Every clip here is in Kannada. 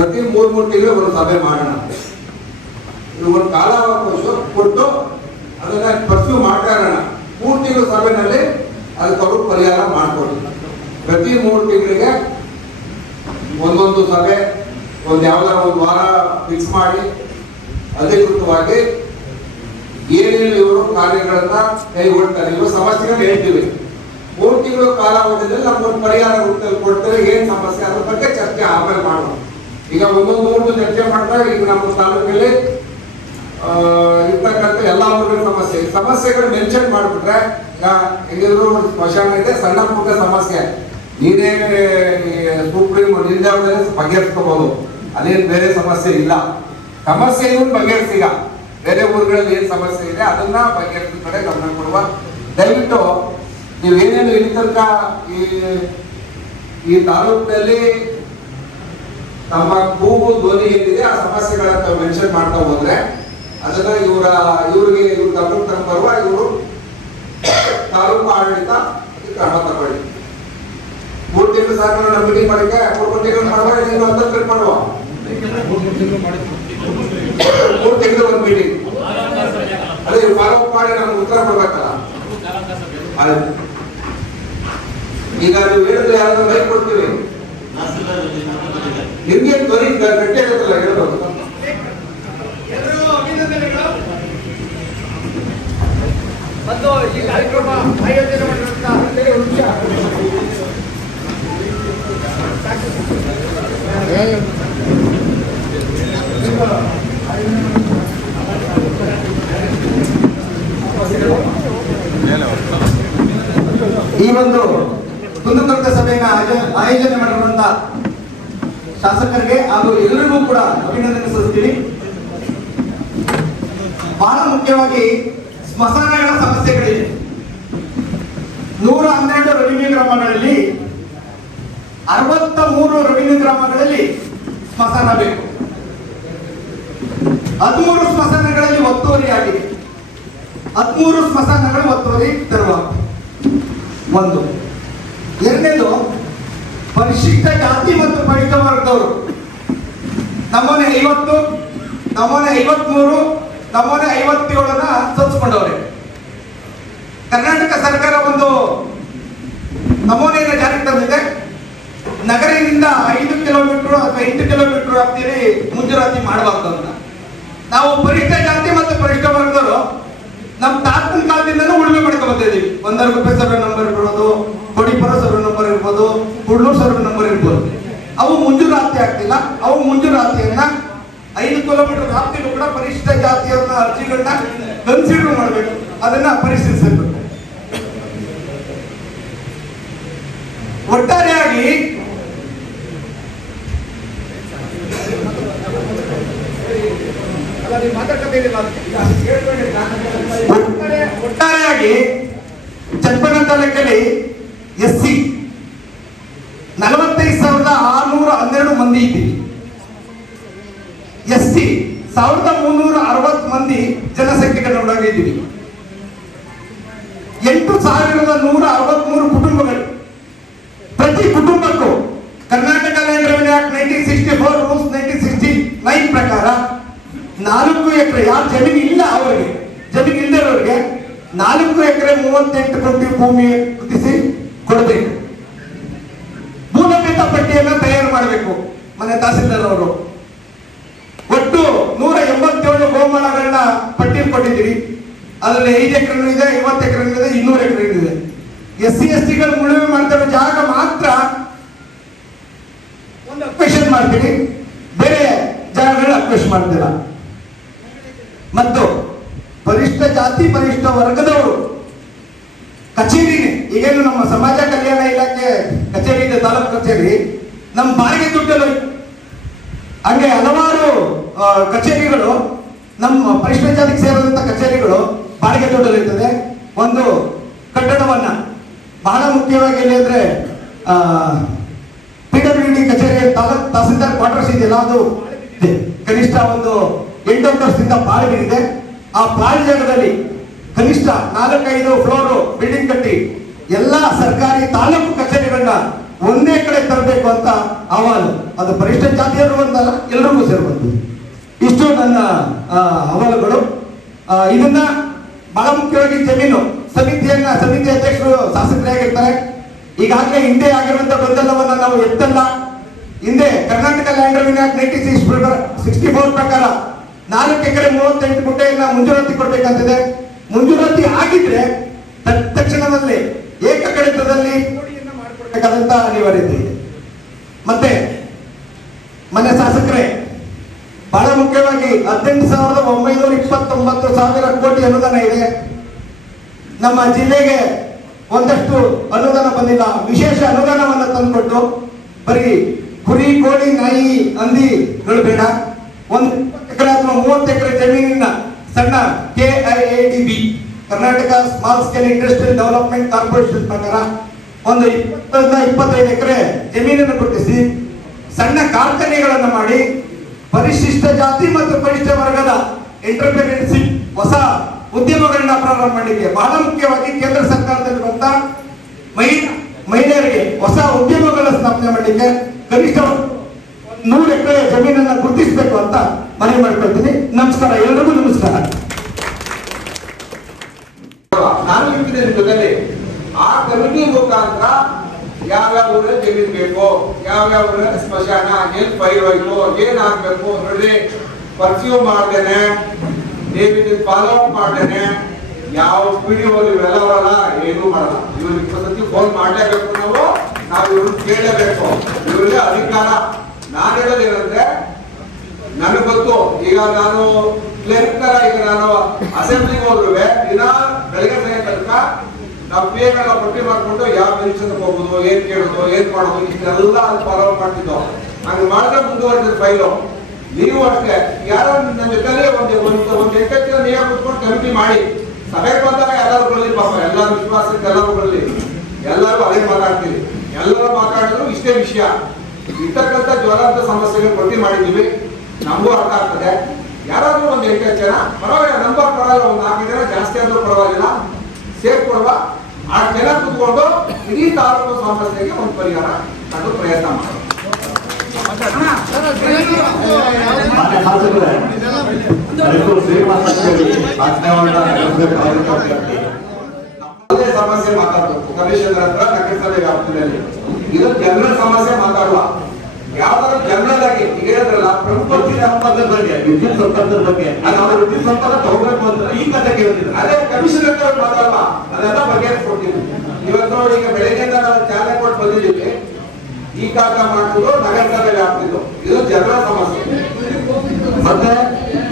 ಪ್ರತಿ 3 ತಿಂಗಳು ಒಂದು ಸಭೆ ಮಾಡೋಣ. ಒಂದು ಕಾಲಾವಕಾಶ ಕೊಟ್ಟು ಅದನ್ನ ಪರ್ಸ್ಯೂ ಮಾಡ್ಕೊಳ್ಳೋಣ. 3 ತಿಂಗಳ ಸಭೆನಲ್ಲಿ ಅದಕ್ಕೆ ಅವರು ಪರಿಹಾರ ಮಾಡ್ಕೊಳ್ಳಿ. ಪ್ರತಿ 3 ತಿಂಗಳಿಗೆ ಒಂದೊಂದು ಸಭೆ, ಯಾವ್ದಾರ ಒಂದು ವಾರ ಫಿಕ್ಸ್ ಮಾಡಿ ಅಧಿಕೃತವಾಗಿ ಏನೇನು ಇವರು ಕಾರ್ಯಗಳನ್ನ ಕೈಗೊಳ್ತಾರೆ, ಇವರು ಸಮಸ್ಯೆಗಳನ್ನ ಹೇಳ್ತೀವಿ. 3 ತಿಂಗಳ ಕಾಲಾವಧಿಯಲ್ಲಿ ನಮ್ಗೊಂದು ಪರಿಹಾರ ರೂಪದಲ್ಲಿ ಕೊಡ್ತಾರೆ. ಏನ್ ಸಮಸ್ಯೆ ಅದ್ರ ಬಗ್ಗೆ ಚರ್ಚೆ ಆಮೇಲೆ ಮಾಡೋಣ. ಈಗ ಒಂದೊಂದು ಚರ್ಚೆ ಮಾಡಿದಾಗ ಈಗ ನಮ್ಮ ತಾಲೂಕಲ್ಲಿ ಇರ್ತಕ್ಕಂಥ ಎಲ್ಲಾ ಊರಿನ ಸಮಸ್ಯೆಗಳು ಮೆನ್ಷನ್ ಮಾಡ್ಬಿಟ್ರೆ, ಹೆಂಗಿದ್ರು ಸ್ಮಶಾನ ಇದೆ, ಸಣ್ಣ ಪುಟ್ಟ ಸಮಸ್ಯೆ ನೀನೇ ಸುಪ್ರೀಂ ನಿಂದಾವದಲ್ಲಿ ಬಗೆಹರಿಸ್ಕೋಬಹುದು. ಅದೇನು ಬೇರೆ ಸಮಸ್ಯೆ ಇಲ್ಲ. ಸಮಸ್ಯೆ ಇವ್ರು ಬಗೆಹರಿಸಿಗ ಬೇರೆ ಊರುಗಳಲ್ಲಿ ಏನ್ ಸಮಸ್ಯೆ ಇದೆ ಅದನ್ನ ಬಗೆಹರಿಸಿದ ಕಡೆ ಗಮನ ಕೊಡುವ. ದಯವಿಟ್ಟು ನೀವೇನೇನು ಇಲ್ಲಿ ತನಕ ಈ ತಾಲೂಕಿನಲ್ಲಿ ನಮ್ಮ ಕೂಗು ಧ್ವನಿ ಏನಿದೆ ಆ ಸಮಸ್ಯೆಗಳನ್ನ ಮೆನ್ಷನ್ ಮಾಡ್ತಾ ಹೋದ್ರೆ ಅದನ್ನ ಇವ್ರಿಗೆ ಗಮನಕ್ಕೆ ತಂದು ಬರುವ ಇವರು ತಾಲೂಕು ಆಡಳಿತ ಕ್ರಮ ತಗೊಳ್ಳಿ. 3 ತಿಂಗಳು ಸಾಕು ನಮ್ಮ ಮೀಟಿಂಗ್ ಮಾಡಕ್ಕೆ 3 ತಿಂಗಳು ಮಾಡುವ, ಇನ್ನು 10 ಮಾಡುವ. 3 ತಿಂಗಳು ಒಂದು ಮೀಟಿಂಗ್ ಅದೇ ಫಾಲೋ ಅಪ್ ಮಾಡಿ ನಮ್ಗೆ ಉತ್ತರ ಕೊಡ್ಬೇಕಲ್ಲ. ಈಗ ನೀವು ಹೇಳಿದ್ರೆ ಯಾರಾದ್ರೂ ಲೈಕ್ ಕೊಡ್ತೀವಿ, ನಿಮ್ಗೆ ಧ್ವನಿ ಗಟ್ಟಿ ಆಗುತ್ತಲ್ಲ ಹೇಳ್ಬೋದು. ಮತ್ತು ಈ ಕಾರ್ಯಕ್ರಮ ಆಯೋಜನೆ ಮಾಡಿರುವಂತ ಈ ಒಂದು ಕುಂದುಕೊರತೆ ಸಭೆಯನ್ನು ಆಯೋಜನೆ ಮಾಡಿರುವಂತ ಶಾಸಕರಿಗೆ ಹಾಗೂ ಎಲ್ಲರಿಗೂ ಕೂಡ ಅಭಿನಂದನೆ ಸಲ್ಲಿಸ್ತೀನಿ. ಬಹಳ ಮುಖ್ಯವಾಗಿ ಸ್ಮಶಾನಗಳ ಸಮಸ್ಯೆಗಳಿವೆ. 112 ರೆವಿನ್ಯೂ ಗ್ರಾಮಗಳಲ್ಲಿ 63 ರೆವಿನ್ಯೂ ಗ್ರಾಮಗಳಲ್ಲಿ ಸ್ಮಶಾನ ಬೇಕು. 13 ಸ್ಮಶಾನಗಳಲ್ಲಿ ಒತ್ತುವರಿ ಆಗಿದೆ. 13 ಸ್ಮಶಾನಗಳು ಒತ್ತುವರಿ ತರುವ ಒಂದು. ಎರಡನೇದು ಪರಿಶಿಷ್ಟ ಜಾತಿ ಮತ್ತು ಪರಿಶಿಷ್ಟ ವರ್ಗದವರು ನಮೂನೆ 50, ನಮೂನೆ 53, ನಮೂನೆ 57 ಸೋಚಿಸ್ಕೊಂಡವ್ರೆ. ಕರ್ನಾಟಕ ಸರ್ಕಾರ ಒಂದು ನಮೂನೆಯನ್ನು ಜಾರಿಗೆ ತಂದಿದೆ. ನಗರದಿಂದ 5 ಕಿಲೋಮೀಟರ್ ಅಥವಾ 8 ಕಿಲೋಮೀಟರ್ ವ್ಯಾಪ್ತಿಯಲ್ಲಿ ಮುಂಜೂರಾತಿ ಮಾಡಬಾರ್ದು ಅಂತ. ನಾವು ಪರಿಶಿಷ್ಟ ಜಾತಿ ಮತ್ತು ಪರಿಶಿಷ್ಟ ವರ್ಗದವರು ನಮ್ಮ ತಾತನ ಕಾಲದಿಂದನೂ ಉಳುಮೆ ಮಾಡ್ಕೊಂಡು ಬಂದಿದ್ದೀವಿ. 1 ರೂಪಾಯಿ ಸರ್ವೆ ನಂಬರ್ ಇರ್ಬೋದು, ಕೊಡಿಪುರ ಸರ್ವೆ ನಂಬರ್ ಇರ್ಬೋದು, ಕುಡ್ಲೂರು ಸರ್ವೆ ನಂಬರ್ ಇರ್ಬೋದು. ಅವು ಮುಂಜೂರಾತಿ ಆಗ್ತಿಲ್ಲ. ಅವು ಮುಂಜೂರಾತಿಯನ್ನ 5 ಕಿಲೋಮೀಟರ್ ವ್ಯಾಪ್ತಿಗೂ ಕೂಡ ಪರಿಶಿಷ್ಟ ಜಾತಿಯನ್ನ ಅರ್ಜಿಗಳನ್ನ ಕನ್ಸಿಡರ್ ಮಾಡಬೇಕು, ಅದನ್ನ ಪರಿಶೀಲಿಸಬೇಕು. ಒಟ್ಟಾರೆಯಾಗಿ ಚನ್ನಪಟ್ಟಣ ತಾಲೂಕಲ್ಲಿ SC 45,612 ಮಂದಿ ಇದ್ದೀವಿ. SC 1,360 ಮಂದಿ ಜನಸಂಖ್ಯೆಗಳೊಳಗಿದ್ದೀವಿ. 8,163 ಕುಟುಂಬಗಳು. ಪ್ರತಿ ಕುಟುಂಬಕ್ಕೂ Karnataka land revenue act 1964 rules 1969 ಪ್ರಕಾರ 4 ಎಕರೆ, ಯಾರು ಜಮೀನು ಇಲ್ಲ ಅವರಿಗೆ, ಜಮೀನು ಇಲ್ಲದವರಿಗೆ 4 ಎಕರೆ 38 ಗುಂಟೆ ಭೂಮಿ ಗುರುತಿಸಿ ಕೊಡಬೇಕು. ಮೂಲಭೂತ ಪಟ್ಟಿಯನ್ನು ತಯಾರು ಮಾಡಬೇಕು ಮನೆ ತಹಸೀಲ್ದಾರ್ ಅವರು. ಒಟ್ಟು 187 ಗೋಮಾಳಗಳನ್ನ ಪಟ್ಟಿ ಕೊಟ್ಟಿದ್ದೀರಿ. ಅದರಲ್ಲಿ 5 ಎಕರೆ ಇದೆ, 50 ಎಕರೆ ಇದೆ, 200 ಎಕರೆ ಇದೆ. SC ST ಗಳು ಉಳುಮೆ ಮಾಡ್ತಿರೋ ಜಾಗ ಮಾತ್ರ ಒಂದು ಅಕ್ವೇಷನ್ ಮಾಡ್ತೀವಿ, ಬೇರೆ ಜಾಗಗಳನ್ನ ಅಕ್ವೇಷನ್ ಮಾಡ್ತಿಲ್ಲ. ಮತ್ತು ಪರಿಶಿಷ್ಟ ಜಾತಿ ಪರಿಶಿಷ್ಟ ವರ್ಗದವರು ಕಚೇರಿನೇ, ಈಗೇನು ನಮ್ಮ ಸಮಾಜ ಕಲ್ಯಾಣ ಇಲಾಖೆ ಕಚೇರಿ ಇದೆ, ತಾಲೂಕು ಕಚೇರಿ, ನಮ್ಮ ಬಾಡಿಗೆ ದುಡ್ಡಲ್ಲಿ ಹಂಗೆ ಹಲವಾರು ಕಚೇರಿಗಳು ನಮ್ಮ ಪರಿಶಿಷ್ಟ ಜಾತಿಗೆ ಸೇರಿದಂತ ಕಚೇರಿಗಳು ಬಾಡಿಗೆ ದುಡ್ಡಲ್ಲಿರ್ತದೆ. ಒಂದು ಕಟ್ಟಡವನ್ನ ಬಹಳ ಮುಖ್ಯವಾಗಿ ಎಲ್ಲಿ ಅಂದ್ರೆ PWD ಕಚೇರಿ ತಾಲೂಕು ತಹಸೀಲ್ದಾರ್ ಕ್ವಾರ್ಟರ್ಸ್ ಇದೆಯಲ್ಲ, ಅದು ಕನಿಷ್ಠ ಒಂದು 8 ವರ್ಷದಿಂದ ಬಾಡಿಗೆ. ಆ ಬಾಡಿಗೆ ಜಾಗದಲ್ಲಿ ಕನಿಷ್ಠ 4-5 ಫ್ಲೋರ್ ಬಿಲ್ಡಿಂಗ್ ಕಟ್ಟಿ ಎಲ್ಲಾ ಸರ್ಕಾರಿ ತಾಲೂಕು ಕಚೇರಿಗಳನ್ನ ಒಂದೇ ಕಡೆ ತರಬೇಕು ಅಂತ ಅಹವಾಲು. ಅದು ಪರಿಷ್ಠ ಜಾತಿಯವರು ಒಂದಲ್ಲ, ಎಲ್ರಿಗೂ ಸೇರುವಂಥದ್ದು. ಇಷ್ಟು ನನ್ನ ಅಹವಾಲುಗಳು. ಇದನ್ನ ಬಹಳ ಮುಖ್ಯವಾಗಿ ಜಮೀನು ಸಮಿತಿ ಅಧ್ಯಕ್ಷರು ಶಾಸಕರಾಗಿರ್ತಾರೆ. ಈಗಾಗಲೇ ಹಿಂದೆ ಆಗಿರುವಂತಹ ಗೊಂದಲವನ್ನು ನಾವು ಎತ್ತಲ್ಲ. ಹಿಂದೆ ಕರ್ನಾಟಕ ಲ್ಯಾಂಡ್ ರೆವಿನ್ಯೂ ಆಕ್ಟ್ 1964 ಪ್ರಕಾರ 4 ಎಕರೆ 38 ಗುಂಟೆಯನ್ನ ಮಂಜೂರಾತಿ ಕೊಡ್ಬೇಕಂತಿದೆ. ಮಂಜೂರಾತಿ ಆಗಿದ್ರೆ ತಕ್ಷಣದಲ್ಲಿ ಏಕ ಕಡಿತದಲ್ಲಿ ಮಾಡಿಕೊಡ್ಬೇಕಾದಂತ ಅನಿವಾರ್ಯತೆ ಇದೆ. ಮತ್ತೆ ಮನೆ ಶಾಸಕರೇ, ಬಹಳ ಮುಖ್ಯವಾಗಿ 18,929,000 ಕೋಟಿ ಅನುದಾನ ಇದೆ. ನಮ್ಮ ಜಿಲ್ಲೆಗೆ ಒಂದಷ್ಟು ಅನುದಾನ ಬಂದಿಲ್ಲ. ವಿಶೇಷ ಅನುದಾನವನ್ನು ತಂದುಕೊಟ್ಟು ಬರೀ ಕುರಿ, ಕೋಳಿ, ನಾಯಿ, ಹಂದಿಗಳು ಬೇಡ, 1 ಎಕರೆ ಅಥವಾ 30 ಎಕರೆ ಜಮೀನಿನ ಸಣ್ಣ KIADB Karnataka small scale industrial development corporation ಪ್ರಕಾರ ಒಂದು 20-25 ಎಕರೆ ಜಮೀನನ್ನು ಗುರುತಿಸಿ ಸಣ್ಣ ಕಾರ್ಖಾನೆಗಳನ್ನು ಮಾಡಿ ಪರಿಶಿಷ್ಟ ಜಾತಿ ಮತ್ತು ಪರಿಶಿಷ್ಟ ವರ್ಗದ ಎಂಟರ್ಪ್ರಿನರ್ಶಿಪ್ ಹೊಸ ಉದ್ಯಮಗಳನ್ನ ಪ್ರಾರಂಭ ಮಾಡಲಿಕ್ಕೆ, ಬಹಳ ಮುಖ್ಯವಾಗಿ ಕೇಂದ್ರ ಸರ್ಕಾರದಲ್ಲಿರುವಂತ ಮಹಿಳೆಯರಿಗೆ ಹೊಸ ಉದ್ಯಮಗಳ ಸ್ಥಾಪನೆ ಮಾಡಲಿಕ್ಕೆ ಕನಿಷ್ಠ 100 ಎಕರೆ ಜಮೀನನ್ನ ಗುರುತಿಸಬೇಕು ಅಂತ ಮನವಿ ಮಾಡ್ಕೊಳ್ತೀನಿ. ನಮಸ್ಕಾರ, ಎಲ್ರಿಗೂ ನಮಸ್ಕಾರ. ನಾನು ಇರ್ತೀನಿ ನಿಮ್ ಜೊತೆಲಿ. ಆ ಕಮಿಟಿ ಮುಖಾಂತರ ಯಾವ್ಯಾವ ಊರಲ್ಲಿ ಜಮೀನ್ ಬೇಕು, ಯಾವ್ಯಾವ ಊರಲ್ಲಿ ಸ್ಮಶಾನ, ಏನ್ ಪೈರ್ ಹೋಯ್ತು, ಏನ್ ಆಗ್ಬೇಕು ನೋಡ್ರಿ, ಪರ್ಸ್ಯೂ ಮಾಡ್ದೇನೆ, ಫಾಲೋ ಅಪ್ ಮಾಡ್ದೇನೆ, ಯಾವ PDO ಇವೆಲ್ಲವರಲ್ಲ ಏನೂ ಮಾಡಲ್ಲ. ಇವ್ರಿಗೆ 20 ಸತಿ ಫೋನ್ ಮಾಡ್ಲೇಬೇಕು, ನಾವು ಇವ್ರನ್ನ ಕೇಳಲೇಬೇಕು. ಇವ್ರಿಗೆ ಅಧಿಕಾರ. ನಾನು ಹೇಳೋದೇನಂದ್ರೆ, ನನಗೆ ಗೊತ್ತು, ಈಗ ನಾನು ಕ್ಲರ್ಕ್ ತರ, ಈಗ ನಾನು ಅಸೆಂಬ್ಲಿಗೆ ಹೋದ್ರು ದಿನ ಬೆಳಗ್ಗೆ ಸಂಜೆ ತನಕ ನಾವು PA ಪಟ್ಟಿ ಮಾಡ್ಕೊಂಡು ಯಾವ ಮಿನಿಸ್ಟರ್ ಹೋಗುದು, ಏನ್ ಕೇಳೋದು, ಏನ್ ಮಾಡೋದು, ಇಷ್ಟೆಲ್ಲ ಅಲ್ಲಿ ಫಾಲೋ ಮಾಡ್ತಿದ್ದೋ. ಹಂಗೆ ಮಾಡಿದ್ರೆ ಮುಂದುವರೆದ ಫೈಲು. ನೀವು ಅಷ್ಟೇ, ಯಾರೋ ನನ್ನ ಜೊತೆಲಿ ಒಂದು 8 ಜನ ನೀವೇ ಕುತ್ಕೊಂಡು ಕಮಿಟಿ ಮಾಡಿ ಸಭೆಗೆ ಬಂದಾಗ ಎಲ್ಲರೂ ಬರಲಿ, ಪಾಪ ಎಲ್ಲರ ವಿಶ್ವಾಸಕ್ಕೆ ಎಲ್ಲರೂ ಬರಲಿ, ಎಲ್ಲರೂ ಅದೇ ಮಾತಾಡ್ತೀವಿ. ಎಲ್ಲರೂ ಮಾತಾಡಿದ್ರು ಇಷ್ಟೇ ವಿಷಯ. ಇರ್ತಕ್ಕಂಥ ಜ್ವರಂತ ಸಮಸ್ಯೆಗಳು ಪಟ್ಟಿ ಮಾಡಿದ್ದೀವಿ, ನಮಗೂ ಅರ್ಥ ಆಗ್ತದೆ. ಯಾರಾದ್ರೂ ಒಂದು 8 ಜನ ಪರವಾಗಿಲ್ಲ, ನಂಬರ್ ಪರವಾಗಿಲ್ಲ, ಒಂದು 4 ಜನ ಜಾಸ್ತಿ ಆದ್ರೂ ಪರವಾಗಿಲ್ಲ, ಸೇರ್ಕೊಡುವ. 8 ಜನ ಕುತ್ಕೊಂಡು ಇಡೀ ತಾಲೂಕು ಸಮಸ್ಯೆಗೆ ಒಂದು ಪರಿಹಾರ ಕಂಡು ಪ್ರಯತ್ನ ಮಾಡೋಣ. ಸಮಸ್ಯೆ ಮಾತಾಡಬೇಕು ಕಮಿಷನರ್ ಹತ್ರ, ನಗರಸಭೆ ವ್ಯಾಪ್ತಿಯಲ್ಲಿ. ಇದು ಜನರಲ್ ಸಮಸ್ಯೆ ಮಾತಾಡುವ. ಯಾವ್ದಾದ್ರು ಜನರಲ್ ಆಗಿ ಈಗ ಹೇಳಿದ್ರಲ್ಲ, ಪ್ರಮುಖ ಸಂಪರ್ಕದ ಬಗ್ಗೆ, ವಿದ್ಯುತ್ ಸಂಪರ್ಕದ ಬಗ್ಗೆ, ನಾವು ವಿದ್ಯುತ್ ಸಂಪರ್ಕ ತಗೋಬೇಕು ಅಂತ ಈ ಕಥೆ ಕೇಳ್ತಿದ್ರು. ಅದೇ ಕಮಿಷನರ್ ಹತ್ರ ಮಾತಾಡುವ, ಅದೆಲ್ಲ ಬಗೆಹರಿಸ್ಕೊಡ್ತೀವಿ. ಇವತ್ತು ಈಗ ಬೆಳಗ್ಗೆಯಿಂದ ನಾವು ಚಾಲನೆ ಕೊಟ್ಟು ಬಂದಿದ್ದೀವಿ. ಈ ಕಾಗ ಮಾಡುವುದು ನಗರಸಭೆ ವ್ಯಾಪ್ತಿದ್ದು, ಇದು ಜನರ ಸಮಸ್ಯೆ. ಮತ್ತೆ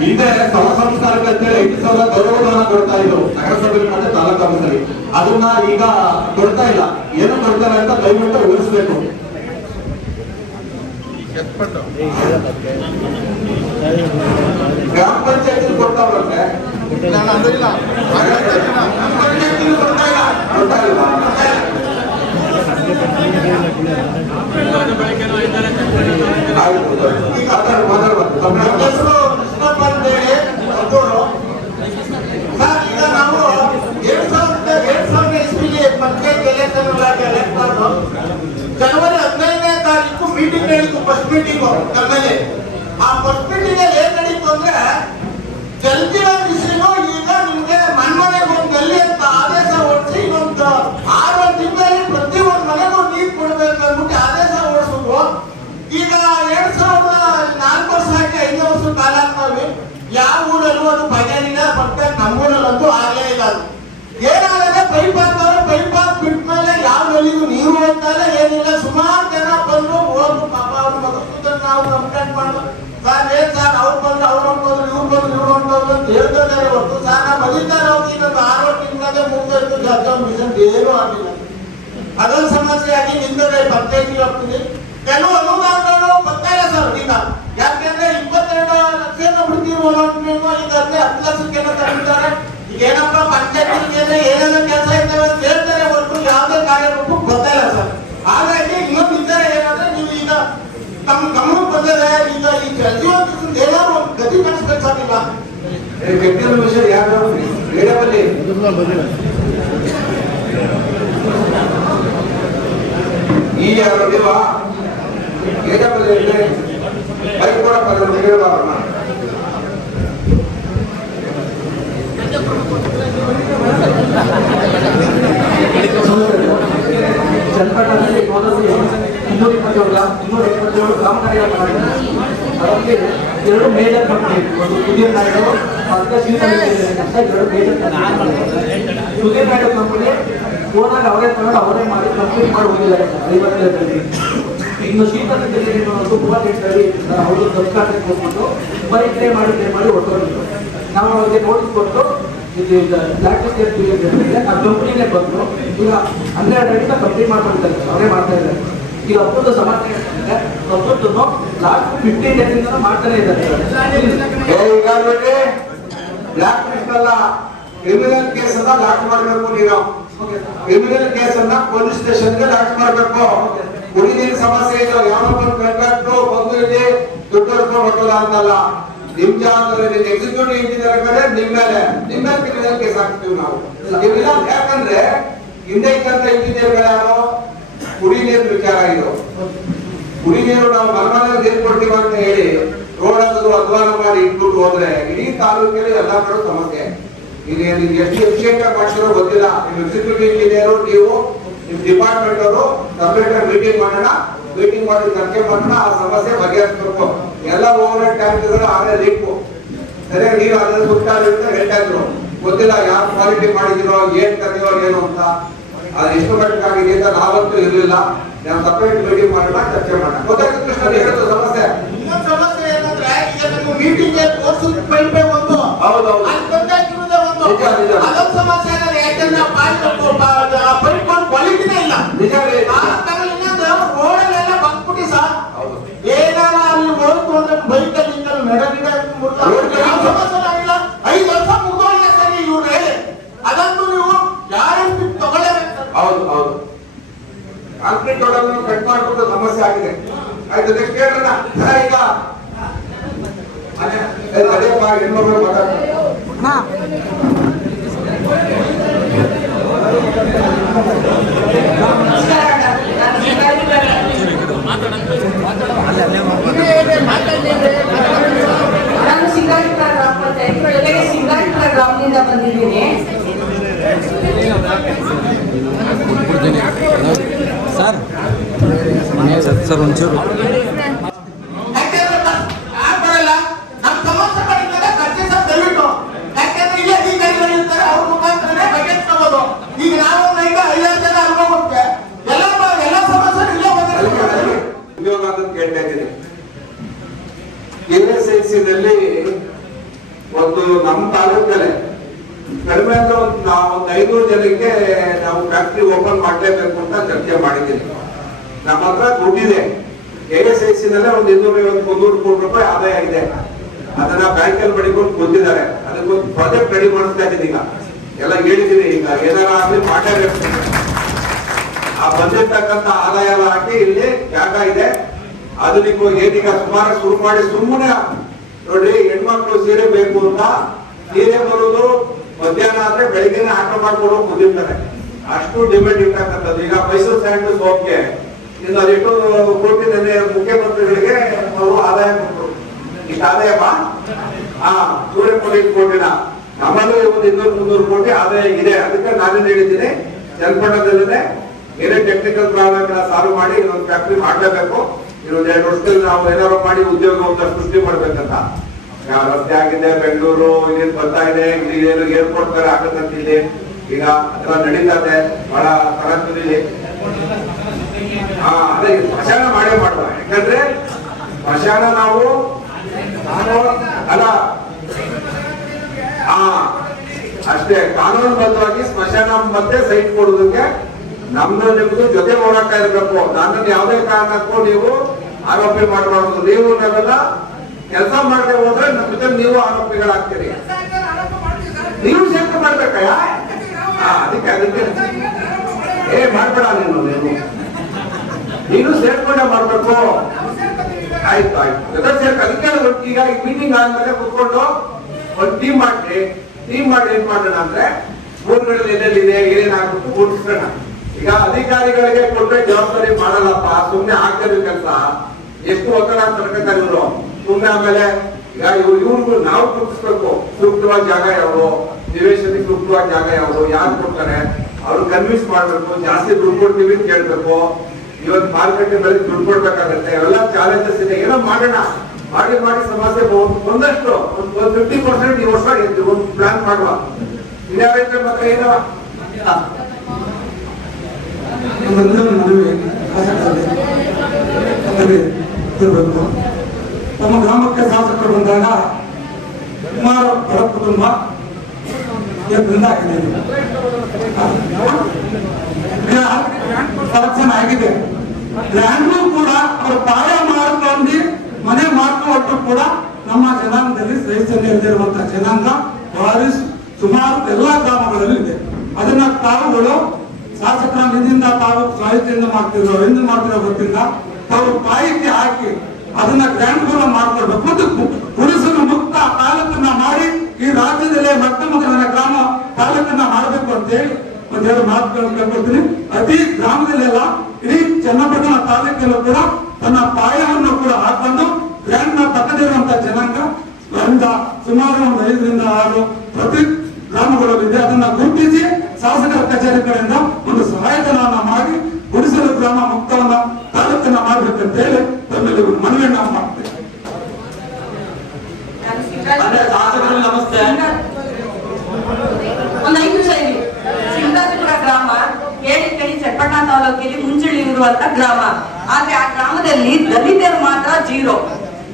ಹಿಂದೆ ಸಮ ಸಂಸ್ಕಾರಕ್ಕೆ ಅಂತೇಳಿ 8,000 ಗೌರವಧನ ಕೊಡ್ತಾ ಇದ್ರು ನಗರಸಭೆ ಮತ್ತೆ ತಾಲೂಕು ಆಫೀಸಲ್ಲಿ. ಅದನ್ನ ಈಗ ಕೊಡ್ತಾ ಇಲ್ಲ. ಏನು ಕೊಡ್ತಾರೆ ಅಂತ ದಯವಿಟ್ಟು ಉಳಿಸ್ಬೇಕು. ಗ್ರಾಮ ಪಂಚಾಯತ್ ಕೊಡ್ತಾವ್ರಂತೆ, ಜನವರಿ 15ನೇ ತಾರೀಕು ಮೀಟಿಂಗ್ ನಡೀತು, ಫಸ್ಟ್ ಮೀಟಿಂಗ್ ನಮ್ಮಲ್ಲಿ. ಆ ಫಸ್ಟ್ ಮೀಟಿಂಗ್ ಏನ್ ನಡೀತು ಅಂದ್ರೆ, ಜಲ್ದಿನ ಬಿಸಿಲು ಈಗ ನಿಮ್ಗೆ ಮನ್ಮನೆಗೆ ಒಂದು ಗಲ್ಲಿ ಅಂತ ಆದೇಶ ಹೊರಡಿಸಿ ಇನ್ನೊಂದು 6 ತಿಂಗಳಲ್ಲಿ ಪ್ರತಿ ಒಂದು ಮನೆಗೂ ನೀರು ಕೊಡ್ಬೇಕು ಅಂದ್ಬಿಟ್ಟು ಆದೇಶ ಹೊರಡಿಸಿದ್ರು. ಈಗ 2004 ವರ್ಷ ಆಗಿ 5 ವರ್ಷ ಕಾಲ ಆಗ್ತಾವೆ. ಯಾವ ಊರಲ್ಲೂ ಅದು ಬಗೆಹರಿಲ್ಲ. ಮತ್ತೆ ನಮ್ಮೂರಲ್ಲಂತೂ ಆಗಲೇ ಇಲ್ಲ. ಅದು ಏನಾಗದೆ, ಪೈಪ್ ಹಾಕವ್ರೆ, ಪೈಪ್ ಹಾಕಿ ಬಿಟ್ಮೇಲೆ ಯಾವ ನಲ್ಲಿಗೂ ನೀರು ಹೋಗ್ತಾರೆ, ಏನಿಲ್ಲ. ಸುಮಾರು ಜನ ಬಂದ್ರು ಹೋದ್ರು, ಪಾಪ ಅವ್ರ ಮಗನ ನಾವು ಕಂಪ್ಲೇಂಟ್ ಮಾಡೋದು, ಸರ್ ಏನ್ ಸರ್ ಅವ್ರು ಬಂದ್ರು ಅವ್ರು ಹೊಂಟೋದ್ರು, ಇವ್ರು ಬಂದ್ರು ಇವ್ರು ಹೊಂಟೋದ್ರು ಅಂತ ಹೇಳ್ತಾರೆ ಹೊರತು ಸರ್ ನಾವು ಬಲಿತಾರೆ ಹೋಗಿ ಇನ್ನೊಂದು 6 ತಿಂಗಳಾಗೆ ಮುಗಿದೋಯ್ತು. ಮಿಷನ್ ಏನೂ ಆಗಿಲ್ಲ. ಅದೊಂದು ಸಮಸ್ಯೆ ಆಗಿ ನಿಂತದೆ ಪಂಚಾಯತಿ ಹೋಗ್ತೀನಿ. ಕೆಲವು ಅನುದಾನಗಳು ಬರ್ತಾ ಇಲ್ಲ ಸರ್ ಈಗ. ಯಾಕೆಂದ್ರೆ 22 ಲಕ್ಷ ಬಿಡ್ತೀವಿ ಈಗ 10 ಲಕ್ಷಕ್ಕೆಲ್ಲ ತಗೊಂಡಿದ್ದಾರೆ. ಈಗ ಏನಪ್ಪ ಪಂಚಾಯತಿಗೆ ಏನೇನೋ ಕೆಲಸ ಇರ್ತವೆ ಅಂತ ಹೇಳ್ತಾರೆ ಹೊರತು ಯಾವುದೇ ಕಾರ್ಯರೂಪ ಬರ್ತಾ ಇಲ್ಲ ಸರ್. ಹಾಗಾಗಿ ಇನ್ನೊಂದು ವಿಚಾರ ಏನಂದ್ರೆ, ನೀವು ಈಗ ತಮ್ಮ ಗಮನಕ್ಕೆ ಬಂದರೆ ಈಗ ಈ ಜಲಜೀವನ ಏನಾದ್ರು ಒಂದು ಗತಿ ಕಾಣಿಸ್ಬೇಕಾಗಿಲ್ಲ. ವಿಷಯ ಯಾರು ರೇಡಿಯೋದಲ್ಲಿ ಈ ಯಾರು ನೀವಾ ಬೈಕ್ ಕೂಡ ಹೇಳುವ ಚನ್ನಪಟ್ಟಣದಲ್ಲಿ ಮೊದಲು 227 ಗ್ರಾಮ ಕಾರ್ಯಗಳು ಅದಕ್ಕೆ 2 ಮೇಜರ್ ಕಂಪನಿ, ಒಂದು ಸುಧೀರ್ ನಾಯ್ಡು ಮತ್ತು Srinivasa 2 major company. Sudhir Naidu company ಓನಾಗ ಅವರೇ ತಗೊಂಡು ಅವರೇ ಮಾಡಿ ಕಂಪ್ಲೀಟ್ ಮಾಡಿ ಹೋಗಿದ್ದಾರೆ 50 ಇನ್ನು ಶೀತಲ ಜಿಲ್ಲೆಯನ್ನು ತುಂಬ ರೇಟ್ನಲ್ಲಿ ಅವರು ಸರ್ಕಾರಕ್ಕೆ ಹೋಗ್ಬಿಟ್ಟು ಬರೀ ಕ್ಲೇಮ್ ಮಾಡಿ ಹೊರಟೋಗಿದ್ರು. ನಾವು ಅವ್ರಿಗೆ ನೋಟಿಸ್ ಕೊಟ್ಟು ಇದು ಆ ಕಂಪ್ನಿನೇ ಬಂದು ಈಗ 12 ಅಡಿಯಿಂದ ಕಂಪ್ಲೀಟ್ ಮಾಡ್ಕೊಳ್ತಾರೆ, ಅವರೇ ಮಾಡ್ತಾ ಇದ್ದಾರೆ. ಈಗ ಒಬ್ಬರು ಸಮಸ್ಯೆ ಏನಂದ್ರೆ ಒಬ್ಬರು ಲಾಸ್ಟ್ 15 ಡೇಸಿಂದ ಮಾಡ್ತಾನೆ ಇದ್ದಾರೆ. ಬ್ಲಾಕ್ ಲಿಸ್ಟ್ ಅಲ್ಲ, ಕ್ರಿಮಿನಲ್ ಕೇಸ್ ಅನ್ನ ಲಾಕ್ ಮಾಡಬೇಕು. ನೀನು ಕ್ರಿಮಿನಲ್ ಕೇಸ್ ಅನ್ನ ಪೊಲೀಸ್ ಸ್ಟೇಷನ್ಗೆ ಲಾಕ್ ಮಾಡಬೇಕು. ಕುಡಿ ನೀರಿನ ಸಮಸ್ಯೆ ಇದೆ, ಯಾವೊಬ್ಬ ಕಾಂಟ್ರಾಕ್ಟ್ರು ಬಂದು ಇಲ್ಲಿ ದುಡ್ಡು ಹೊಡ್ಕೊಂಡು ಅಂತಲ್ಲ. ನಿಮ್ ಜವಾಬ್ದಾರಿ ಎಕ್ಸಿಕ್ಯೂಟಿವ್ ಇಂಜಿನಿಯರ್ ಮೇಲೆ ನಿಮ್ಮ ಮೇಲೆ ಕ್ರಿಮಿನಲ್ ಕೇಸ್ ಹಾಕ್ತೀವಿ ನಾವು. ಯಾಕಂದ್ರೆ ಹಿಂದೆ ಇದ್ದಂತ ಇಂಜಿನಿಯರ್ಗಳು ಯಾರು ಕುಡಿ ನೀರಿನ ವಿಚಾರ ಇದು. ಕುಡಿ ನೀರು ನಾವು ಮನಮನೆ ನೀರು ಕೊಡ್ತೀವಿ ಅಂತ ಹೇಳಿ ರೋಡ್ ಅದು ಅಧ್ವಾನ ಮಾಡಿ ಇಟ್ಬಿಟ್ಟು ಹೋದ್ರೆ ಇಡೀ ತಾಲೂಕಿನಲ್ಲಿ ಎಲ್ಲಾ ಕಡೆ ಸಮಸ್ಯೆ. ಈಗ ಎಷ್ಟು ಎಫಿಷಿಯಂಟ್ ಆಗಿ ಮಾಡ್ತಿರೋ ಗೊತ್ತಿಲ್ಲ. ನೀವು ಎಕ್ಸಿಕ್ಯೂಟಿವ್ ಇಂಜಿನಿಯರ್, ನೀವು ನಿಮ್ ಡಿಪಾರ್ಟ್ಮೆಂಟ್ ಅವರು ಸಪರೇಟ್ ಮೀಟಿಂಗ್ ಮಾಡಿ ಚರ್ಚೆ ಮಾಡೋಣ, ಆ ಸಮಸ್ಯೆ ಬಗೆಹರಿಸಬೇಕು. ಎಲ್ಲ ಓವರ್ ಟ್ಯಾಂಕ್ಗಳು ಆದ್ರೆ ಲೀಕು ಸರಿಯಾಗಿ ನೀರು ಅದನ್ನ ಸುತ್ತಾಡಿದ್ರೆ ಹೇಳ್ತಾ ಇದ್ರು. ಗೊತ್ತಿಲ್ಲ ಯಾವ ಕ್ವಾಲಿಟಿ ಮಾಡಿದಿರೋ, ಏನ್ ಕರೆಯೋ ಏನು ಅಂತ. ಅದು ಎಷ್ಟು ಮಟ್ಟಿಗೆ ಆಗಿದೆ ಅಂತ ನಾವಂತೂ ಇರಲಿಲ್ಲ. ನಾವು ಸಪರೇಟ್ ಮೀಟಿಂಗ್ ಮಾಡೋಣ, ಚರ್ಚೆ ಮಾಡೋಣ. ಗೊತ್ತಾಯ್ತು ಕೃಷ್ಣ ಹೇಳೋದು ಸಮಸ್ಯೆ. ಇನ್ನೊಂದು ಸಮಸ್ಯೆ ಏನಂದ್ರೆ ಈಗ ನೀವು ಮೀಟಿಂಗ್ ತೋರಿಸಿದ ಪೈಪೇ ಒಂದು, ಹೌದೌದು, ಅಲ್ಲಿ ಬಂದಾಕಿರೋದೇ ಒಂದು. ಅದೊಂದು ಸಮಸ್ಯೆ ಆಗಲ್ಲ, ಯಾಕಂದ್ರೆ ಪೈಪ್ ಕ್ವಾಲಿಟಿನೇ ಇಲ್ಲ. ನಿಜ ಇನ್ನೊಂದು ರೋಡಲ್ಲೆಲ್ಲ ಬಂದ್ಬಿಟ್ಟು ಸರ್ ಏನಾರ ಅಲ್ಲಿ ಹೋಯ್ತು ಅಂದ್ರೆ ಬೈಕಲ್ಲಿ ನಡ ಗಿಡ ಸಮಸ್ಯೆ ಆಗಿಲ್ಲ. 5 ವರ್ಷ ಮುಗಿದೋಗಿದೆ ಸರ್ ಇವ್ರೆ. ಅದನ್ನು ನೀವು ಗ್ಯಾರಂಟಿ ತಗೊಳ್ಳೇಬೇಕು. ಹೌದು ಹೌದು, ಕಾಂಕ್ರೀಟ್ ರೋಡನ್ನು ಕಟ್ ಮಾಡ್ಕೊಂಡು ಸಮಸ್ಯೆ ಆಗಿದೆ. ಆಯ್ತು, ನೆಕ್ಸ್ಟ್ ಕೇಳೋಣ. ಈಗ ಅದೇಪ್ಪ ಹೆಣ್ಮಗಳು ಮಾತಾಡ್ತಾರೆ. ನಾನು ಸಿಂಗಾರಿಪುರ ಗ್ರಾಮ ಪಂಚಾಯತ್ ಜೊತೆಗೆ ಸಿಂಗಾರಿಪುರ ಗ್ರಾಮದಿಂದ ಬಂದಿದ್ದೀನಿ. ಸರ್ ಒಂಚೂರು ಈಗ ನಾವು ಈಗ 5 ಜನ ಅನುಭವಕ್ಕೆ ಎಲ್ಲ ಸಮಸ್ಯೆ ಇಲ್ಲೇ ಬಂದಿದೆ. ಉದ್ಯೋಗ ಅಂತ ಕೇಳ್ತಾ ಇದ್ದೀನಿ. KSIC-ನಲ್ಲಿ ಒಂದು ನಮ್ಮ ತಾಲೂಕಲ್ಲಿ ಕಡಿಮೆ ಅಂದ್ರೆ ಒಂದು 500 ಜನಕ್ಕೆ ನಾವು ಫ್ಯಾಕ್ಟ್ರಿ ಓಪನ್ ಮಾಡಲೇಬೇಕು ಅಂತ ಚರ್ಚೆ ಮಾಡಿದ್ದೀನಿ. ನಮ್ಮ ಹತ್ರ ದುಡ್ಡಿದೆ. KSIC-ನಲ್ಲೇ ಒಂದು 250-300 ಕೋಟಿ ರೂಪಾಯಿ ಆದಾಯ ಇದೆ. ಅದನ್ನ ಬ್ಯಾಂಕಲ್ಲಿ ಮಡಿಕೊಂಡು ಬಂದಿದ್ದಾರೆ. ಅದಕ್ಕೊಂದು ಪ್ರಾಜೆಕ್ಟ್ ರೆಡಿ ಮಾಡಿಸ್ತಾ ಇದ್ದೀನಿ. ಈಗ ಎಲ್ಲ ಹೇಳಿದ್ದೀನಿ. ಈಗ ಏನಾರ ಆಗ್ಲಿ ಮಾಡಲೇಬೇಕು. ಆ ಬಂದಿರ್ತಕ್ಕಂಥ ಆದಾಯ ಎಲ್ಲ ಹಾಕಿ ಇಲ್ಲಿ ಜಾಗ ಇದೆ. ಅದು ನೀವು ಏನೀಗ ಸುಮಾರು ಶುರು ಮಾಡಿ ಸುಮ್ಮನೆ ನೋಡ್ರಿ, ಹೆಣ್ಮಕ್ಳು ಸೀರೆ ಬೇಕು ಅಂತ ಸೀರೆ ಬರುವುದು ಮಧ್ಯಾಹ್ನ ಆದ್ರೆ ಬೆಳಿಗ್ಗೆನೆ ಆಟ ಮಾಡ್ಕೊಂಡು ಕುದಿರ್ತಾರೆ. ಅಷ್ಟು ಡಿಮ್ಯಾಂಡ್ ಇರ್ತಕ್ಕಂಥದ್ದು. ಈಗ ಮೈಸೂರು ಸ್ಯಾಂಡ್ ಸೋಪ್ಗೆ ಇನ್ನು ಅದೆಷ್ಟು ಕೋಟಿ ಮುಖ್ಯಮಂತ್ರಿಗಳಿಗೆ ಅವರು ಆದಾಯ ಕೊಟ್ಟರು. ಇಷ್ಟು ಆದಾಯಪ್ಪ, ಸೂರ್ಯಕೋಟಿ ಕೋಟಿನ ನಮ್ಮಲ್ಲೂ ಒಂದು 200-300 ಕೋಟಿ ಆದಾಯ ಇದೆ. ಅದಕ್ಕೆ ನಾನೇನು ಹೇಳಿದ್ದೀನಿ, ಚನ್ನಪಟ್ಟಣದಲ್ಲೇ ಏನೇ ಟೆಕ್ನಿಕಲ್ ಪ್ರಾಬ್ಲಮ್ ಸಾಲ್ವ್ ಮಾಡಿ ಇನ್ನೊಂದು ಫ್ಯಾಕ್ಟ್ರಿ ಮಾಡಲೇಬೇಕು. ಇನ್ನೊಂದು 2 ವರ್ಷದಲ್ಲಿ ನಾವು ಏನಾದ್ರು ಮಾಡಿ ಉದ್ಯೋಗ ಸೃಷ್ಟಿ ಮಾಡ್ಬೇಕಂತ. ರಸ್ತೆ ಆಗಿದೆ, ಬೆಂಗಳೂರು ಇಲ್ಲಿ ಬರ್ತಾ ಇದೆ, ಇಲ್ಲಿ ಏನು ಏರ್ಪೋರ್ಟ್ ಬೇರೆ ಆಗತ್ತಂತ ಇಲ್ಲಿ ಈಗ ಅದೆಲ್ಲ ನಡೀತಾ ಇದೆ ಬಹಳ ತರಾತುರಿಲಿ. ಅದೇ ಸ್ಮಶಾನ ಮಾಡೇ ಮಾಡುವ. ಯಾಕಂದ್ರೆ ಸ್ಮಶಾನ ನಾವು ಅಲ್ಲ ಅಷ್ಟೇ ಕಾನೂನುಬದ್ಧವಾಗಿ ಸ್ಮಶಾನ ಮತ್ತೆ ಸೈಟ್ ಕೊಡುವುದಕ್ಕೆ ನಮ್ದು ನಿಮ್ದು ಜೊತೆ ಹೋರಾಟ ಇರಬೇಕು. ನನ್ನನ್ನು ಯಾವುದೇ ಕಾರಣಕ್ಕೂ ನೀವು ಆರೋಪಿ ಮಾಡಬಾರ್ದು. ನೀವು ನಾವೆಲ್ಲ ಕೆಲಸ ಮಾಡದೆ ಹೋದ್ರೆ ನಮ್ಮ ಜೊತೆ ನೀವು ಆರೋಪಿಗಳಾಗ್ತೀರಿ. ನೀವು ಸೇರ್ಕ ಮಾಡ್ಬೇಕಯ್ಯ. ಅದಕ್ಕೆ ಮಾಡ್ಬೇಡ, ನೀನು ಸೇರ್ಕೊಂಡೆ ಮಾಡ್ಬೇಕು. ಆಯ್ತು ಅದಕ್ಕೆ ಈಗ ಮೀಟಿಂಗ್ ಆದ್ಮೇಲೆ ಕುತ್ಕೊಂಡು ಒಂದು ಟೀಮ್ ಮಾಡಿ ಏನ್ ಮಾಡೋಣ ಅಂದ್ರೆ ಊರುಗಳಲ್ಲಿ ಎಲ್ಲೆಲ್ಲಿದೆ ಏನೇನಾಗ್ಬೇಕು ಗುರುತಿಸೋಣ. ಈಗ ಅಧಿಕಾರಿಗಳಿಗೆ ಕೊಟ್ರೆ ಜವಾಬ್ದಾರಿ ಮಾಡಲ್ಲಪ್ಪ, ಸುಮ್ನೆ ಆಗ್ತದೆ ಕೆಲಸ. ಎಷ್ಟು ಒತ್ತಡ ತರ್ಕತಾರೆ ಇವರು ಸುಮ್ನೆ. ಆಮೇಲೆ ಈಗ ಇವ್ರಿಗೂ ನಾವು ಗುರುತಿಸ್ಬೇಕು, ಸೂಕ್ತವಾದ ಜಾಗ ಯಾವುದು, ನಿವೇಶನಕ್ಕೆ ಸೂಕ್ತವಾದ ಜಾಗ ಯಾವುದು, ಯಾರು ಕೊಡ್ತಾರೆ ಅವ್ರು ಕನ್ವಿನ್ಸ್ ಮಾಡ್ಬೇಕು. ಜಾಸ್ತಿ ದುಡ್ಡು ಕೊಡ್ತೀವಿ ಅಂತ ಕೇಳ್ಬೇಕು. ಇವತ್ತು ಮಾರುಕಟ್ಟೆ ಬೆಲೆ ದುಡ್ಡು ಕೊಡ್ಬೇಕಾಗತ್ತೆ. ಎಲ್ಲ ಚಾಲೆಂಜಸ್ ಇದೆ. ಏನೋ ಮಾಡೋಣ, ಮಾಡಿ ಸಮಸ್ಯೆ ಒಂದಷ್ಟು ಒಂದು 50% ಈ ವರ್ಷ ಒಂದು ಪ್ಲಾನ್ ಮಾಡುವ. ಇನ್ಯಾರೈತೆ ಮತ್ತೆ ಏನೋ ತಮ್ಮ ಗ್ರಾಮಕ್ಕೆ ಶಾಸಕರು ಬಂದಾಗ ಸುಮಾರು ಬಡ ಕುಟುಂಬ ಸೆಲೆಕ್ಷನ್ ಆಗಿದೆ. ಲ್ಯಾಂಡ್ಗೂ ಕೂಡ ಅವರು ಪಾಯ ಮಾಡ್ಕೊಂಡು ಮನೆ ಮಾಡ್ಕೊಟ್ಟು ಕೂಡ ನಮ್ಮ ಜನಾಂಗದಲ್ಲಿ ಶ್ರೇಷ್ಠತೆ ಇರುವಂತಹ ಜನಾಂಗ ಭಾರಿ ಸುಮಾರು ಎಲ್ಲಾ ಗ್ರಾಮಗಳಲ್ಲಿ ಇದೆ. ಅದನ್ನ ತಾವುಗಳು ಶಾಸಕರ ನಿಧಿಯಿಂದ ತಾವು ಸಾಹಿತ್ಯದಿಂದ ಮಾಡ್ತಿರೋ ಎಂದು ಮಾಡ್ತಿರೋ ಗೊತ್ತಿಲ್ಲ, ತಾವು ಪಾಯಿಗೆ ಹಾಕಿ ಅದನ್ನ ಗ್ರ್ಯಾಂಡ್ಗಳನ್ನ ಮಾಡ್ಕೊಳ್ಬೇಕು. ಮತ್ತು ಗುಡಿಸಲು ಮುಕ್ತ ತಾಲೂಕನ್ನ ಮಾಡಿ ಈ ರಾಜ್ಯದಲ್ಲೇ ಮೊಟ್ಟ ಮೊದಲನೇ ಗ್ರಾಮ ತಾಲೂಕನ್ನ ಮಾಡಬೇಕು ಅಂತ ಹೇಳಿ ಒಂದೆರಡು ಮಾತುಗಳನ್ನು ಕೇಳ್ಕೊಳ್ತೀನಿ. ಅತಿ ಗ್ರಾಮದಲ್ಲೆಲ್ಲ ಇಡೀ ಚನ್ನಪಟ್ಟಣ ತಾಲೂಕಲ್ಲೂ ಕೂಡ ತನ್ನ ಪಾಯವನ್ನು ಕೂಡ ಹಾಕೊಂಡು ಗ್ರ್ಯಾಂಡ್ ನ ತಕ್ಕದಿರುವಂತಹ ಜನಾಂಗ ಸುಮಾರು ಒಂದು 5 ರಿಂದ 6 ಪ್ರತಿ ಗ್ರಾಮಗಳಲ್ಲಿದೆ. ಅದನ್ನ ಗುರುತಿಸಿ ಶಾಸಕರ ಕಚೇರಿ ಕಡೆಯಿಂದ ಒಂದು ಸಹಾಯಧನವನ್ನ ಮಾಡಿ ಗುಡಿಸಲು ಗ್ರಾಮ ಮುಕ್ತವನ್ನ ತಾಲೂಕನ್ನ ಮಾಡ್ಬೇಕಂತ ಹೇಳಿ ತಮ್ಮಲ್ಲಿ ಮನವಿಯನ್ನ ನಾವು ಮಾಡ್ತೇವೆ. ನಮಸ್ತೆ. ಒಂದು 5 ನಿಮಿಷ ಇಲ್ಲಿ. ಸಿಂಗಾಜಪುರ ಗ್ರಾಮ ಕೇಳಿ ಚನ್ನಪಟ್ಟಣ ತಾಲೂಕಿನಲ್ಲಿ ಮುಂಚೂಣಿ ಇರುವಂತ ಗ್ರಾಮ. ಆದ್ರೆ ಆ ಗ್ರಾಮದಲ್ಲಿ ದಲಿತರು ಮಾತ್ರ 0.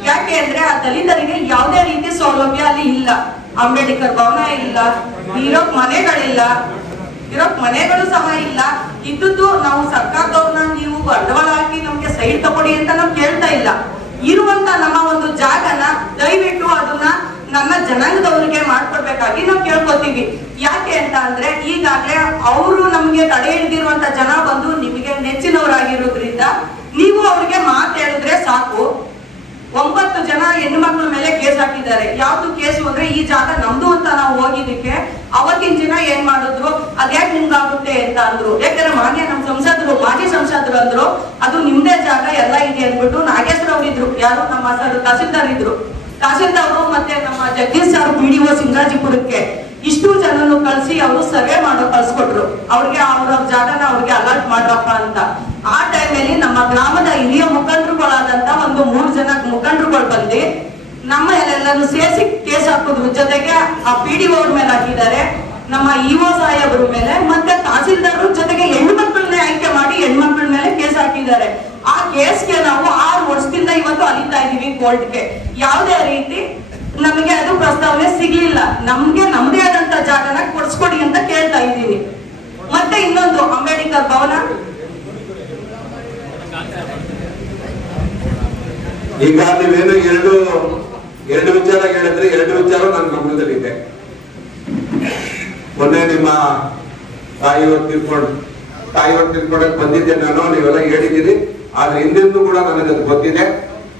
ಯಾಕೆ ಅಂದ್ರೆ ಆ ದಲಿತರಿಗೆ ಯಾವುದೇ ರೀತಿ ಸೌಲಭ್ಯ ಅಲ್ಲಿ ಇಲ್ಲ. ಅಂಬೇಡ್ಕರ್ ಭವನ ಇಲ್ಲ, ಇರೋಕ್ ಮನೆಗಳು ಸಹ ಇಲ್ಲ. ಇದ್ದದ್ದು ನಾವು ಸರ್ಕಾರದವ್ರನ್ನ ನೀವು ಬಂಡವಾಳ ಹಾಕಿ ನಮ್ಗೆ ಸೈಡ್ ತಗೊಳ್ಳಿ ಅಂತ ನಾವು ಕೇಳ್ತಾ ಇಲ್ಲ. ಇರುವಂತ ನಮ್ಮ ಒಂದು ಜಾಗನ ದಯವಿಟ್ಟು ಅದನ್ನ ನನ್ನ ಜನಾಂಗದವರಿಗೆ ಮಾಡ್ಕೊಡ್ಬೇಕಾಗಿ ನಾವು ಕೇಳ್ಕೊತೀವಿ. ಯಾಕೆ ಅಂತ ಅಂದ್ರೆ ಈಗಾಗ್ಲೇ ಅವರು ನಮ್ಗೆ ತಡೆ ಹಿಡಿದಿರುವಂತ ಜನ ಬಂದು ನಿಮಗೆ ನೆಚ್ಚಿನವರಾಗಿರೋದ್ರಿಂದ ನೀವು ಅವ್ರಿಗೆ ಮಾತು ಹೇಳಿದ್ರೆ ಸಾಕು. 9 ಜನ ಹೆಣ್ಣು ಮಕ್ಕಳ ಮೇಲೆ ಕೇಸ್ ಹಾಕಿದ್ದಾರೆ. ಯಾವ್ದು ಕೇಸು ಅಂದ್ರೆ ಈ ಜಾಗ ನಮ್ದು ಅಂತ ನಾವು ಹೋಗಿದ್ದಕ್ಕೆ ಅವತ್ತಿನ ಜನ ಏನ್ ಮಾಡಿದ್ರು, ಅದ್ಯಾಕೆ ನಿಮ್ಗಾಗುತ್ತೆ ಅಂತ ಅಂದ್ರು. ಯಾಕಂದ್ರೆ ಮಾಜಿ ಸಂಸದರು ಅಂದ್ರು ಅದು ನಿಮ್ದೇ ಜಾಗ ಎಲ್ಲ ಇದೆ ಅಂದ್ಬಿಟ್ಟು ನಾಗೇಶ್ವರ ಅವ್ರು ಇದ್ರು, ಯಾರು ನಮ್ಮ ತಹಸೀಲ್ದಾರ್ ಇದ್ರು. ತಹಸೀಲ್ದಾರ್ ಮತ್ತೆ ನಮ್ಮ ಜಗದೀಶ್ ಸರ್ PDO ಸಿಂಗಾಜಿಪುರಕ್ಕೆ ಇಷ್ಟು ಜನನು ಕಳ್ಸಿ ಅವರು ಸರ್ವೆ ಮಾಡೋ ಕಳ್ಸ್ಕೊಟ್ರು. ಅವ್ರಿಗೆ ಅವ್ರ ಜಾಗನ ಅವ್ರಿಗೆ ಅಲರ್ಟ್ ಮಾಡ್ರಪ್ಪ ಅಂತ. ಆ ಟೈಮಲ್ಲಿ ನಮ್ಮ ಗ್ರಾಮದ ಹಿರಿಯ ಮುಖಂಡರುಗಳಾದಂತ ಒಂದು 3 ಜನ ಮುಖಂಡರುಗಳು ಬಂದು ನಮ್ಮ ಎಲ್ಲರೂ ಸೇರಿಸಿ ಕೇಸ್ ಹಾಕಿದ್ರು. ಜೊತೆಗೆ ಆ PDO ಅವ್ರ ಮೇಲೆ ಹಾಕಿದ್ದಾರೆ, ನಮ್ಮ EO ಸಾಹೇಬ್ರ ಮೇಲೆ, ಮತ್ತೆ ತಹಸೀಲ್ದಾರ್ ಜೊತೆಗೆ ಹೆಣ್ಮಕ್ಳನ್ನೇ ಆಯ್ಕೆ ಮಾಡಿ ಹೆಣ್ಮಕ್ಳ ಮೇಲೆ ಕೇಸ್ ಹಾಕಿದ್ದಾರೆ. ಆ ಕೇಸ್ಗೆ ನಾವು 6 ವರ್ಷದಿಂದ ಇವತ್ತು ಅಲಿತಾ ಇದೀವಿ ಕೋರ್ಟ್ಗೆ. ಯಾವುದೇ ರೀತಿ ನಮಗೆ ಅದು ಪ್ರಸ್ತಾವನೆ ಸಿಗ್ಲಿಲ್ಲ. ನಮ್ಗೆ ನಮ್ದೇ ಆದಂತ ಜಾಗನ ಕೊಡ್ಸ್ಕೊಡಿ ಅಂತ ಕೇಳ್ತಾ ಇದ್ದೀನಿ. ಮತ್ತೆ ಇನ್ನೊಂದು ಅಂಬೇಡ್ಕರ್ ಭವನ, ಈಗ ನೀವೇನು ಎರಡು ವಿಚಾರ ಹೇಳಿದ್ರೆ 2 ವಿಚಾರ ನನ್ನ ಗಮನದಲ್ಲಿದೆ. ಮೊನ್ನೆ ನಿಮ್ಮ ತಾಯಿಯವ್ರು ತಿಳ್ಕೊಳಕ್ ಬಂದಿದ್ದೆ ನಾನು, ನೀವೆಲ್ಲ ಹೇಳಿದ್ದೀರಿ. ಆದ್ರೆ ಹಿಂದೆಂದೂ ಕೂಡ ನನಗೆ ಅದು ಗೊತ್ತಿದೆ.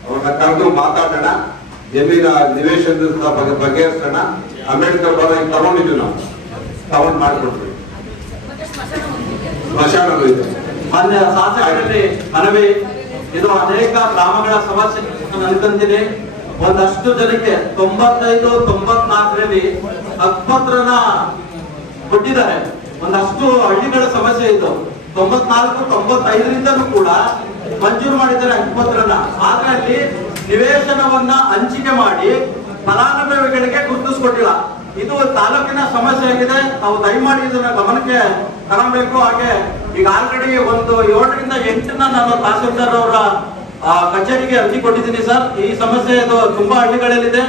ಅವ್ರನ್ನ ಕರೆದು ಮಾತಾಡೋಣ, ಜಮೀನ ನಿವೇಶನದ ಬಗೆಹರಿಸೋಣ. ಅಂಬೇಡ್ಕರ್ ಭವನ ಈಗ ತಗೊಂಡಿದ್ವಿ, ನಾವು ತಗೊಂಡ್ ಮಾಡ್ಕೊಡ್ತೀವಿ. ಸ್ಮಶಾನಗಳು ಇದೆ. ಮಾನ್ಯ ಶಾಸಕರಲ್ಲಿ ಮನವಿ, ಇದು ಅನೇಕ ಗ್ರಾಮಗಳ ಸಮಸ್ಯೆ ಅನ್ಕಂತೀನಿ. ಒಂದಷ್ಟು ಜನಕ್ಕೆ 95, 94ರಲ್ಲಿ ಹಕ್ಕುಪತ್ರನ ಕೊಟ್ಟಿದ್ದಾರೆ. ಒಂದಷ್ಟು ಹಳ್ಳಿಗಳ ಸಮಸ್ಯೆ ಇತ್ತು. 94, 95ರಿಂದಲೂ ಕೂಡ ಮಂಜೂರು ಮಾಡಿದ್ದಾರೆ ಹಕ್ಕುಪತ್ರನ. ಆದ್ರೆ ಅಲ್ಲಿ ನಿವೇಶನವನ್ನ ಹಂಚಿಕೆ ಮಾಡಿ ಫಲಾನುಭವಿಗಳಿಗೆ ಗುರುತಿಸ್ಕೊಟ್ಟಿಲ್ಲ. ಇದು ತಾಲೂಕಿನ ಸಮಸ್ಯೆ ಆಗಿದೆ. ನಾವು ದಯಮಾಡಿ ಇದನ್ನ ಗಮನಕ್ಕೆ ತಗೊಳ್ಬೇಕು. ಹಾಗೆ ಈಗ ಆಲ್ರೆಡಿ ಒಂದು 7 ರಿಂದ 8 ನಾನು ತಹಸೀಲ್ದಾರ್ ಅವರ ಕಚೇರಿಗೆ ಅರ್ಜಿ ಕೊಟ್ಟಿದ್ದೀನಿ ಸರ್. ಈ ಸಮಸ್ಯೆ ಇದು ತುಂಬಾ ಹಳ್ಳಿಗಳಲ್ಲಿದೆ.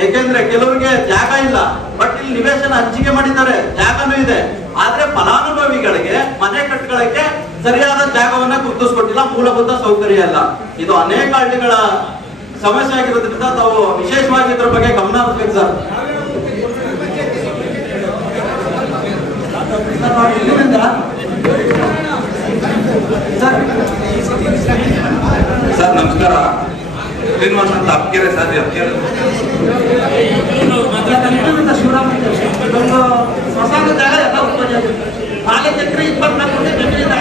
ಯಾಕೆಂದ್ರೆ ಕೆಲವರಿಗೆ ಜಾಗ ಇಲ್ಲ, ಬಟ್ ಇಲ್ಲಿ ನಿವೇಶನ ಹಂಚಿಕೆ ಮಾಡಿದ್ದಾರೆ, ಜಾಗನೂ ಇದೆ. ಆದ್ರೆ ಫಲಾನುಭವಿಗಳಿಗೆ ಮನೆ ಕಟ್ಟಗಳಿಗೆ ಸರಿಯಾದ ಜಾಗವನ್ನ ಗುರುತಿಸ್ಕೊಟ್ಟಿಲ್ಲ, ಮೂಲಭೂತ ಸೌಕರ್ಯ ಇಲ್ಲ. ಇದು ಅನೇಕ ಹಳ್ಳಿಗಳ ಸಮಸ್ಯೆ ಆಗಿರೋದ್ರಿಂದ ತಾವು ವಿಶೇಷವಾಗಿ ಇದ್ರ ಬಗ್ಗೆ ಗಮನ ಹರಿಸ್ಬೇಕು ಸರ್. ಸರ್ ನಮಸ್ಕಾರ, ಶ್ರೀನಿವಾಸ್ ಅಂತ ಅಪ್ಕೆರೆ ಸರ್. ಶಿವರಾಮ ಸ್ಮಶಾನ ಜಾಗ ಎಲ್ಲ 4 ಎಕರೆ 24 ಗುಂಟೆ ಜಮೀನಿದೆ.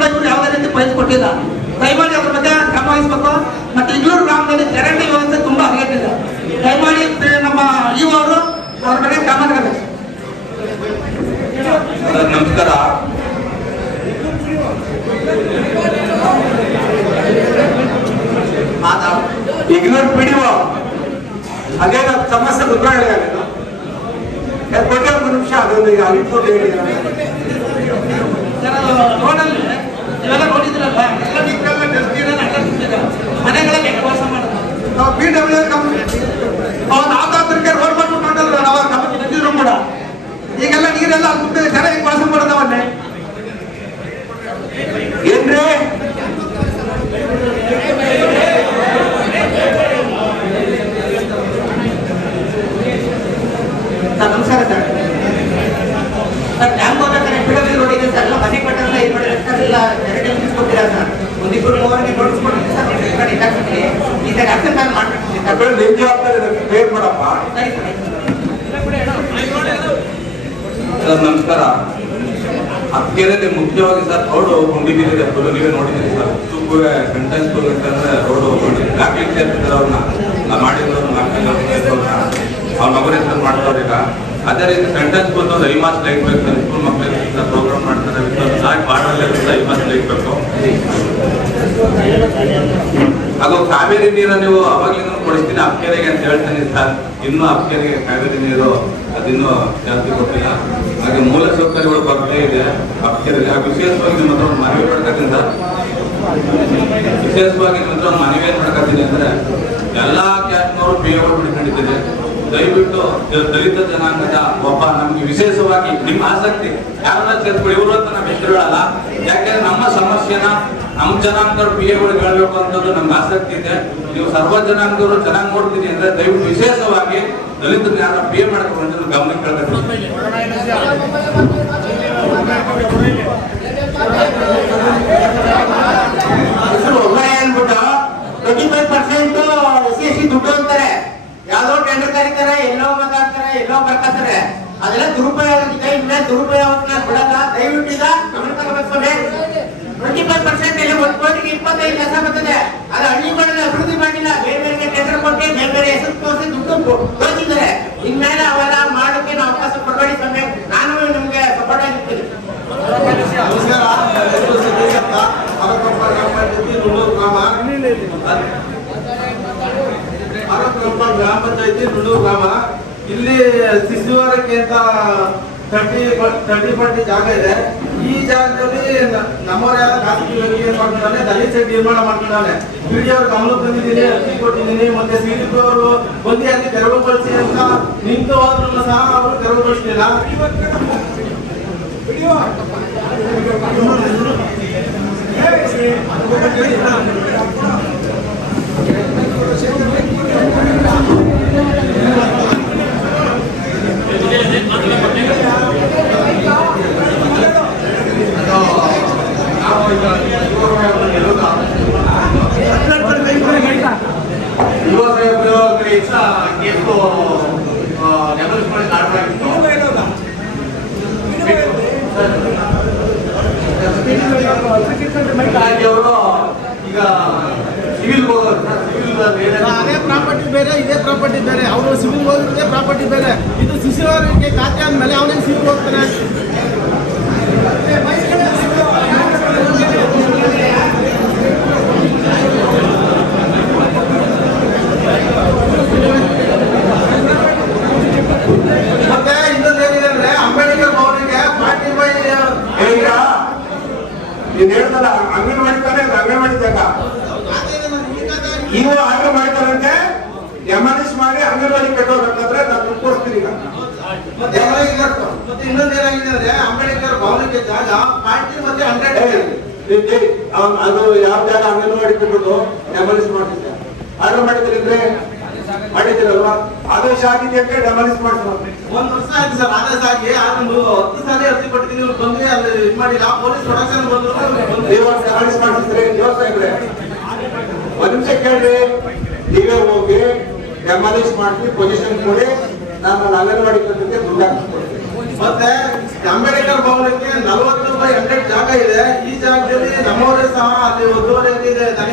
ಕೂಡ ಇವರು ಯಾವುದೇ ರೀತಿ ಪ್ರೈಸ್ ಕೊಟ್ಟಿಲ್ಲ. ದಯಮಾಡಿ ಅದ್ರ ಬಗ್ಗೆ ಕ್ರಮ ವಹಿಸಬೇಕು. ಮತ್ತೆ ಇಗ್ಲೂರು ಗ್ರಾಮದಲ್ಲಿ ಚರಂಡಿ ವ್ಯವಸ್ಥೆ ತುಂಬಾ ಹದಗೆಟ್ಟಿದೆ. ದಯಮಾಡಿ ನಮ್ಮ ಅವರು ಅವ್ರ ಬಗ್ಗೆ ಕ್ರಮ ತಗೋಬೇಕು. ನಮಸ್ಕಾರ. ಇಗ್ನೋರ್ ಪಿಡಿಒ ಅದೇನೋ ಸಮಸ್ಯೆ ಉತ್ತರ ಕೊಟ್ಟೆ ಒಂದು ನಿಮಿಷ ಅದೊಂದು ಅಲ್ಲಿಟ್ಟು ಹೇಳಿ. ರೋಡಲ್ಲಿ ಇವೆಲ್ಲ ನೋಡಿದ್ರಲ್ಲ, ಮನೆಗಳಲ್ಲಿ ಕೆಲಸ ಮಾಡೋದು. ನಾವು PWR ಅವ್ರು ಆತಾತರಿಗೆ ರೋಡ್ ಮಾಡ್ಬಿಟ್ಟು ನಾವು ಗಮನ ತಂದಿದ್ರು ಕೂಡ ಈಗೆಲ್ಲ ನೀರೆಲ್ಲ ಮುಂದೆ ಜನ ಹೆಂಗ್ ವಾಸ ಮಾಡೋದವನ್ನೇ ಏನ್ರಿ? ನಮಸ್ಕಾರ ಸರ್. ಸರ್ ಡ್ಯಾಮ್ ಹೋಗ್ಬೇಕಾದ್ರೆ ಪಿಡಬ್ಲ್ಯೂ ರೋಡ್ ಇದೆ ಸರ್. ಎಲ್ಲ ಮನೆ ಕಟ್ಟಲ್ಲ ಏನ್ ಮಾಡಿದ್ರೆ ಸರ್, ಎಲ್ಲ ಎರಡು ನಿಲ್ಸ್ಕೊಟ್ಟಿರ ಸರ್. ಒಂದಿಬ್ಬರು ಮೂವರಿಗೆ ನೋಡಿಸ್ಕೊಟ್ಟಿದ್ದೆ ಸರ್. ಈ ಸರ್ ಆಕ್ಷನ್ ಪ್ಲಾನ್ ಮಾಡ್ಬಿಟ್ಟಿದ್ದೀನಿ ಸರ್. ನಿಮ್ ಜವಾಬ್ದಾರಿ ಕ್ಲಿಯರ್ ಮಾಡಪ್ಪ. ಸರಿ ಸರ್ ನಮಸ್ಕಾರ. ಅಕ್ಕೆರೆಯಲ್ಲಿ ಮುಖ್ಯವಾಗಿ ಸರ್ ರೋಡು ಕೊಂಡಿದ್ದೀರಿ, ನೀವೇ ನೋಡಿದ್ದೀರಿ ಸರ್. ಸೂಪುಗೆ ಸೆಂಟೆನ್ಸ್ ಅಂತಂದ್ರೆ ರೋಡು ಬ್ಲಾಕ್ಲಿಸ್ಟ್ ಸೇರ್ತಿದ್ದಾರೆ. ಅವ್ರನ್ನ ಮಾಡಿದ್ರು ಅವ್ರ ಮಗನ ಹೆಸರು ಮಾಡ್ತಾರೆ. ಈಗ ಅದೇ ರೀತಿ ಸೆಂಟೆನ್ಸ್ ಬಂದು ಒಂದು 5 ಮಾಸ ಲೈಟ್ ಬೇಕು ಸರ್. ಸ್ಕೂಲ್ ಮಕ್ಕಳಿಗೆ ಪ್ರೋಗ್ರಾಮ್ ಮಾಡ್ತಾರೆ. ಸಾಕು ಮಾಡಲ್ಲ 5 ಮಾಸ ಲೈಟ್ ಬೇಕು. ಅದು ಕಾವೇರಿ ನೀರು ನೀವು ಅವಾಗಲಿಂದ ಕೊಡಿಸ್ತೀನಿ ಅಪ್ಕೆರೆಗೆ ಅಂತ ಹೇಳ್ತೀನಿ ಸರ್. ಇನ್ನೂ ಅಪ್ಕೆರೆಗೆ ಕಾವೇರಿ ನೀರು ಅದಿನ್ನೂ ಜಾಸ್ತಿ ಕೊಟ್ಟಿಲ್ಲ. ಹಾಗೆ ಮೂಲ ಸೌಕರ್ಯಗಳು ಬರ್ತಾ ಇದೆ ಅಪ್ಕೆರೆಗೆ. ವಿಶೇಷವಾಗಿ ನಿಮ್ಮ ಹತ್ರ ಒಂದು ಮನವಿ ಮಾಡ್ಕೊತೀನಿ ಸರ್. ವಿಶೇಷವಾಗಿ ನಿಮ್ಮ ಹತ್ರ ಒಂದು ಮನವಿ ಏನ್ ಮಾಡ್ಕೊತೀನಿ ಅಂದ್ರೆ, ಎಲ್ಲಾ ಕ್ಯಾಸ್ಟ್ನವರು PO ಬಿಡ್ಕೊಂಡಿದ್ದೀನಿ. ದಯವಿಟ್ಟು ದಲಿತ ಜನಾಂಗದ ಒಬ್ಬ ನಮ್ಗೆ ವಿಶೇಷವಾಗಿ ನಿಮ್ಮ ಆಸಕ್ತಿ ಯಾರನ್ನ ಸೇರ್ಕೊಳ್ಳಿ. ಇವರು ಅಂತ ನಮ್ಮ ಹೆಸರು ಹೇಳಲ್ಲ, ಯಾಕೆಂದ್ರೆ ನಮ್ಮ ಸಮಸ್ಯೆನ ನಮ್ಮ ಜನಾಂಗದವ್ರು POಗಳು ಹೇಳ್ಬೇಕು ಅಂತದ್ದು ನಮ್ಗೆ ಆಸಕ್ತಿ ಇದೆ. ನೀವು ಸರ್ವ ಜನಾಂಗದವರು ಚೆನ್ನಾಗಿ ನೋಡ್ತೀನಿ ಅಂದ್ರೆ ದಯವಿಟ್ಟು ವಿಶೇಷವಾಗಿ ದಲಿತ ಯಾರ PO ಮಾಡ್ಕೊಂಡು ಗಮನಕ್ಕೆ ಕೇಳ್ಕೊತೀನಿ. ಅಂದ್ಬಿಟ್ಟು 25% SC ದುಡ್ಡು ಅಂತಾರೆ. ಯಾವ್ದೋ ಟೆಂಡರ್ ಕರೀತಾರೆ, ಎಲ್ಲೋ ಮಾತಾಡ್ತಾರೆ, ಎಲ್ಲೋ ಬರ್ತಾರೆ. ಅದೆಲ್ಲ ದುರುಪಯೋಗ ಇದೆ. ಇನ್ಮೇಲೆ ದುರುಪಯೋಗನ ಬಿಡಲ್ಲ. ದಯವಿಟ್ಟು ಈಗ ಗಮನ ತಗೋಬೇಕು. 25% ಎಲ್ಲ 1 ಕೋಟಿಗೆ 25 ಲಕ್ಷ ಬರ್ತದೆ. ಅದು ಹಳ್ಳಿಗಳಲ್ಲಿ ಅಭಿವೃದ್ಧಿ ಮಾಡಿಲ್ಲ. ಬೇರೆ ಬೇರೆ ಟೆಂಡರ್ ಕೊಟ್ಟು ಬೇರೆ ಬೇರೆ ಹೆಸರು ತೋರಿಸಿ ದುಡ್ಡು ತೋರಿಸಿದ್ದಾರೆ. ಇನ್ಮೇಲೆ ಅವೆಲ್ಲ ಮಾಡೋಕೆ ನಾವು ಅವಕಾಶ ಕೊಡಬೇಡಿ ಸ್ವಾಮಿ. ನಾನು ನಿಮ್ಗೆ ಸಪೋರ್ಟ್ ಆಗಿರ್ತೀನಿ. ನಮಸ್ಕಾರ. ಗ್ರಾಮ ಪಂಚಾಯತಿ ನುಡೂರು ಗ್ರಾಮ. ಇಲ್ಲಿ ಶಿಶುವಾರಕ್ಕೆ ಅಂತ 30 ಜಾಗ ಇದೆ. ಈ ಜಾಗದಲ್ಲಿ ನಮ್ಮವರಾದ ಖಾಸಗಿ ವ್ಯಕ್ತಿ ಏನ್ ಮಾಡ್ಕೊಂಡಾನೆ, ದಲಿತ ಸೈಡ್ ನಿರ್ಮಾಣ ಮಾಡ್ಕೊಂಡಾನೆ. PDO ಅವ್ರ ಗಮನಕ್ಕೆ ತಂದಿದ್ದೀನಿ, ಅರ್ಜಿ ಕೊಟ್ಟಿದ್ದೀನಿ. ಮತ್ತೆ CDP ಅವರು ಬಂದು ಅಲ್ಲಿ ತೆರವುಗೊಳಿಸಿ ಅಂತ ನಿಂತು ಹೋದ್ರು ಸಹ ಅವರು ತೆರವುಗೊಳಿಸಲಿಲ್ಲ. ಈಗ ಸಿವಿಲ್ ಅದೇ ಪ್ರಾಪರ್ಟಿ ಬೇರೆ, ಇದೇ ಪ್ರಾಪರ್ಟಿ ಬೇರೆ. ಅವರು ಸಿವಿಲ್ ಹೋಗಿರೋದೇ ಪ್ರಾಪರ್ಟಿ ಬೇರೆ. ಇದು ಶಿಶುವಾರಕ್ಕೆ ಖಾತೆ ಆದ್ಮೇಲೆ ಅವನಿಗೆ ಸಿವಿಲ್ ಹೋಗ್ತಾನೆ. ಮತ್ತೆ ಇನ್ನೊಂದು ಏನಿದೆ ಅಂದ್ರೆ, ಅಂಬೇಡ್ಕರ್ ಭವನಿಗೆ 45 ಈಗ ನೀನ್ ಹೇಳ್ದಲ್ಲ ಅಂಗನವಾಡಿ ತಾನೇ, ಅಂಗನವಾಡಿ ಜಾಗ ಇವು ಆಗ ಮಾಡ್ತಾರಂತೆ. MNS ಮಾಡಿ ಅಂಗನವಾಡಿ ಕಟ್ಟೋದಂತಂದ್ರೆ ನಾನು ದುಡ್ಡು ಕೊಡ್ತೀನಿ. ಈಗ ಮತ್ತೆ ಇನ್ನೊಂದು ಏನಾಗಿದೆ ಅಂದ್ರೆ, ಅಂಬೇಡ್ಕರ್ ಭವನಕ್ಕೆ ಜಾಗ 40 ಮತ್ತೆ 100 ಅದು ಯಾವ ಜಾಗ ಅಂಗನವಾಡಿ ಕಟ್ಟೋದು MNS ಮಾಡ್ತಿದ್ದೆ. ಆರ್ಡರ್ ಮಾಡಿದ್ರಿ ಮಾಡಿದ್ದೀರಲ್ವಾ? ಆದೇಶ ಆಗಿದೆ ಅಂತ ಡೆಮಾಲಿಸ್ ಮಾಡ್ತಾರೆ. 1 ವರ್ಷ ಆಯ್ತು ಸರ್ ಆದೇಶ ಆಗಿ. 10 ಸಾರಿ ಅರ್ಜಿ ಕೊಟ್ಟಿದ್ದೀನಿ. ಇವ್ರು ಬಂದ್ರೆ ಅಲ್ಲಿ ಇದು ಮಾಡಿಲ್ಲ. ಪೊಲೀಸ್ ಪ್ರೊಡಕ್ಷನ್ ಬಂದ್ರು ಡೆಮಾಲಿಸ್ ಮಾಡಿಸಿದ್ರೆ ದೇವಸ್ಥಾನ ಒಂದ್ ನಿಮಿಷ ಕೇಳ್ರಿ. ನೀವೇ ಹೋಗಿ ಡೆಮಾಲಿಸ್ ಮಾಡಿ ಪೊಸಿಷನ್ ಕೊಡಿ. ನಾನು ಅಂಗನವಾಡಿ ಕಟ್ಟಿಗೆ ದುಡ್ಡು ಹಾಕಿಸ್ಕೊಡ್ತೀನಿ. ಮತ್ತೆ ಅಂಬೇಡ್ಕರ್ ಭವನಕ್ಕೆ 40/100 ಜಾಗ ಇದೆ. ಈ ಜಾಗದಲ್ಲಿ ನಮ್ಮವರೇ ಸಹ ಅಲ್ಲಿ ಒತ್ತುವರಿ ಇದೆ, ದನ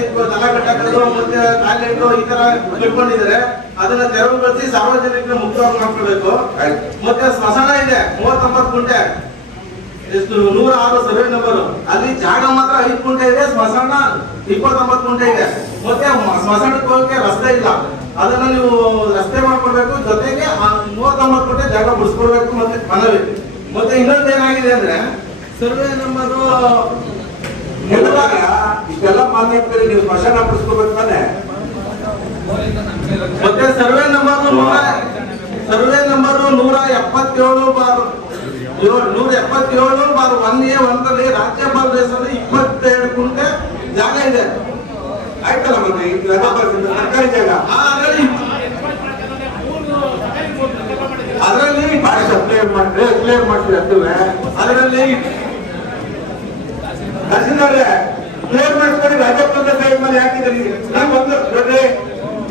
ಕಟ್ಟಕರು ಮತ್ತೆ ಟಾಯ್ಲೆಟ್ ಈ ತರ ಇಟ್ಕೊಂಡಿದ್ದಾರೆ. ಅದನ್ನ ತೆರವುಗೊಳಿಸಿ ಸಾರ್ವಜನಿಕರು ಮುಕ್ತವಾಗಿ ಮಾಡ್ಕೊಳ್ಬೇಕು. ಮತ್ತೆ ಸ್ಮಶಾನ ಇದೆ 39 ಗುಂಟೆ, ಎಷ್ಟು 106 ಸರ್ವೆ ನಂಬರ್. ಅಲ್ಲಿ ಜಾಗ ಮಾತ್ರ 5 ಗುಂಟೆ ಇದೆ, ಸ್ಮಶಾನ 29 ಗುಂಟೆ ಇದೆ. ಮತ್ತೆ ಸ್ಮಶಾನಕ್ಕೆ ಹೋಗಕ್ಕೆ ರಸ್ತೆ ಇಲ್ಲ, ಅದನ್ನ ನೀವು ರಸ್ತೆ ಮಾಡ್ಕೊಡ್ಬೇಕು. ಜೊತೆಗೆ 39 ಗುಂಟೆ ಜಾಗ ಬಿಡಿಸ್ಕೊಡ್ಬೇಕು ಮತ್ತೆ ಮನವಿ. ಮತ್ತೆ ಇನ್ನೊಂದು ಏನಾಗಿದೆ ಅಂದ್ರೆ ಸರ್ವೆ ನಂಬರ್ ಇಷ್ಟೆಲ್ಲ ಮಾತಾಡ್ತೀರಿ, ನೀವು ಸ್ಮಶಾನ ಬಿಡಿಸ್ಕೋಬೇಕು ತಾನೆ. ಮತ್ತೆ ಸರ್ವೆ ನಂಬರ್ 177/1A1ರಲ್ಲಿ ರಾಜ್ಯಪಾಲ ಹೆಸರಲ್ಲಿ 22 ಗುಂಟೆ ಜಾಗ ಇದೆ. ಆಯ್ತಲ್ಲ ಮತ್ತೆ ಸರ್ಕಾರಿ ಜಾಗ ಅದರಲ್ಲಿ ಮಾಡಿ ಕ್ಲಿಯರ್ ಮಾಡ್ತೀವಿ ಅದುವೆ. ಅದರಲ್ಲಿ ತಹಸೀಲ್ದಾರ್ ಕ್ಲಿಯರ್ ಮಾಡಿಸ್ಕೊಂಡು ರಾಜ್ಯಪಾಲ ಸೈಡ್ ಮೇಲೆ ಹಾಕಿದ್ರಿ. ನಾವು ಒಂದು ನೋಡ್ರಿ,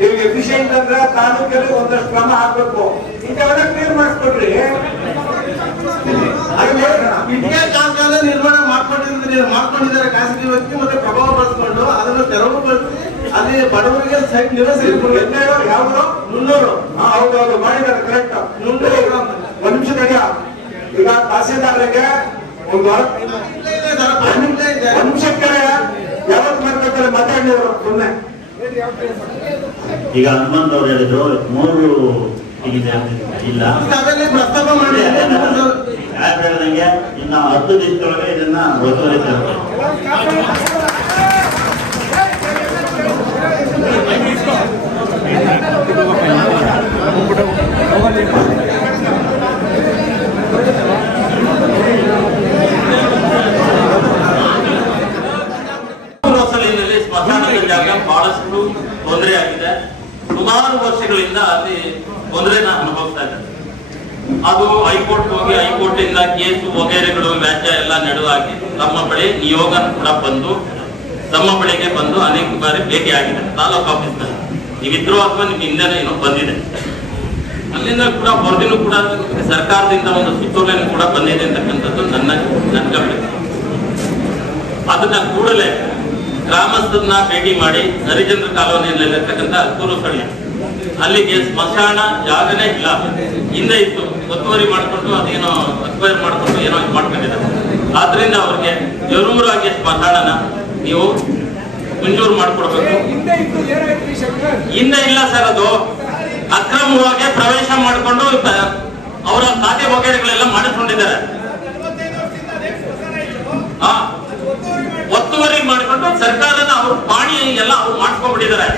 ಈಗ ಎಫಿಷಿಯಂಟ್ ಅಂದ್ರೆ ತಾಲೂಕಲ್ಲಿ ಒಂದಷ್ಟು ಕ್ರಮ ಹಾಕ್ಬೇಕು. ಇಂಥವೆಲ್ಲ ಕ್ಲಿಯರ್ ಮಾಡಿಸ್ಕೊಡ್ರಿ. ಇಟ್ಟಿಗೆ ಕಾರ್ಖಾನೆ ನಿರ್ಮಾಣ ಮಾಡ್ಕೊಂಡಿದ್ದಾರೆ ಖಾಸಗಿ ವ್ಯಕ್ತಿ. ಮತ್ತೆ ಪ್ರಭಾವ ಬಳಸ್ಕೊಂಡು ಅದನ್ನು ತೆರವುಗೊಳಿಸಿ ಅಲ್ಲಿ ಬಡವರಿಗೆ ಸೈಟ್ ನಿರಸಿರ್ಬೋದು. ಯಾವುದು 300. ಹೌದೌದು ಮಾಡಿದ್ದಾರೆ, ಕರೆಕ್ಟ್. 300 ಒಂದು ನಿಮಿಷ ತಡಿಯ. ಈಗ ತಹಸೀಲ್ದಾರ್ಗೆ ಒಂದು ವಾರ ಒಂದು ನಿಮಿಷ ಕೆಳ ಯಾವತ್ತು ಮಾಡ್ಕೊತಾರೆ ಮಾತಾಡಿದ್ರು ಸುಮ್ಮನೆ. ಈಗ ಹನುಮಂತ್ ಅವ್ರು ಹೇಳಿದ್ರು 3 ಇಲ್ಲ ಅದರಲ್ಲಿ ಪ್ರಸ್ತಾಪ ಮಾಡಿ ಯಾರು ಹೇಳ್ದಂಗೆ ಇನ್ನು 10 ದಿವಸದೊಳಗೆ ಇದನ್ನ ಒತ್ತುವರಿ ತರಬೇಕು. ಸ್ಮಶಾನದ ಜಾಗ ಬಹಳಷ್ಟು ತೊಂದರೆ ಆಗಿದೆ. ಸುಮಾರು ವರ್ಷಗಳಿಂದ ಅಲ್ಲಿ ತೊಂದರೆನ ಅನುಭವಿಸ್ತಾ ಇದ್ದಾರೆ. ಅದು ಹೈಕೋರ್ಟ್ ಹೋಗಿ ಹೈಕೋರ್ಟ್ ಇಂದ ಕೇಸು ವಗೈರೆಗಳು ವ್ಯಾಜ್ಯ ಎಲ್ಲ ನಡುವಾಗಿ ನಮ್ಮ ಬಳಿ ನಿಯೋಗ ಕೂಡ ಬಂದು ತಮ್ಮ ಬಳಿಗೆ ಬಂದು ಅನೇಕ ಬಾರಿ ಭೇಟಿಯಾಗಿದೆ ತಾಲೂಕು ಆಫೀಸ್ನಲ್ಲಿ. ನೀವಿದ್ರು ಅಥವಾ ನಿಮ್ ಹಿಂದೆನೇ ಏನೋ ಬಂದಿದೆ. ಅಲ್ಲಿಂದ ಕೂಡ ವರದಿನೂ ಕೂಡ ಸರ್ಕಾರದಿಂದ ಒಂದು ಸುತ್ತೋಲೆನೂ ಕೂಡ ಬಂದಿದೆ ಅಂತಕ್ಕಂಥದ್ದು ನನ್ನ ಗಮನ. ಅದನ್ನ ಕೂಡಲೇ ಗ್ರಾಮಸ್ಥರನ್ನ ಭೇಟಿ ಮಾಡಿ ಹರಿಜನರ ಕಾಲೋನಿಯಲ್ಲಿರ್ತಕ್ಕಂಥ ಅಲ್ಕೂರು ಸ್ಥಳೀಯ ಅಲ್ಲಿಗೆ ಸ್ಮಶಾನ ಜಾಗನೇ ಇಲ್ಲ, ಹಿಂದೆ ಇತ್ತು, ಒತ್ತುವರಿ ಮಾಡಿಕೊಂಡು ಅದೇನೋ ಅಕ್ವೈರ್ ಮಾಡಿಕೊಂಡು ಏನೋ ಇದು ಮಾಡ್ಕೊಂಡಿದ್ದಾರೆ. ಆದ್ರಿಂದ ಅವ್ರಿಗೆ ಜರೂರಾಗಿ ಸ್ಮಶಾನನ ನೀವು ಮಂಜೂರು ಮಾಡ್ಕೊಡ್ಬೇಕು. ಹಿಂದೆ ಇಲ್ಲ ಸರ್, ಅದು ಅಕ್ರಮವಾಗಿ ಪ್ರವೇಶ ಮಾಡಿಕೊಂಡು ಅವರ ಖಾತೆ ವಗೈರೆಗಳೆಲ್ಲ ಮಾಡಿಕೊಂಡಿದ್ದಾರೆ. ಒತ್ತುವರಿ ಮಾಡಿಕೊಂಡು ಸರ್ಕಾರದ ಅವ್ರ ಪಾಣಿ ಎಲ್ಲ ಅವ್ರು ಮಾಡ್ಕೊಂಡ್ಬಿಟ್ಟಿದ್ದಾರೆ.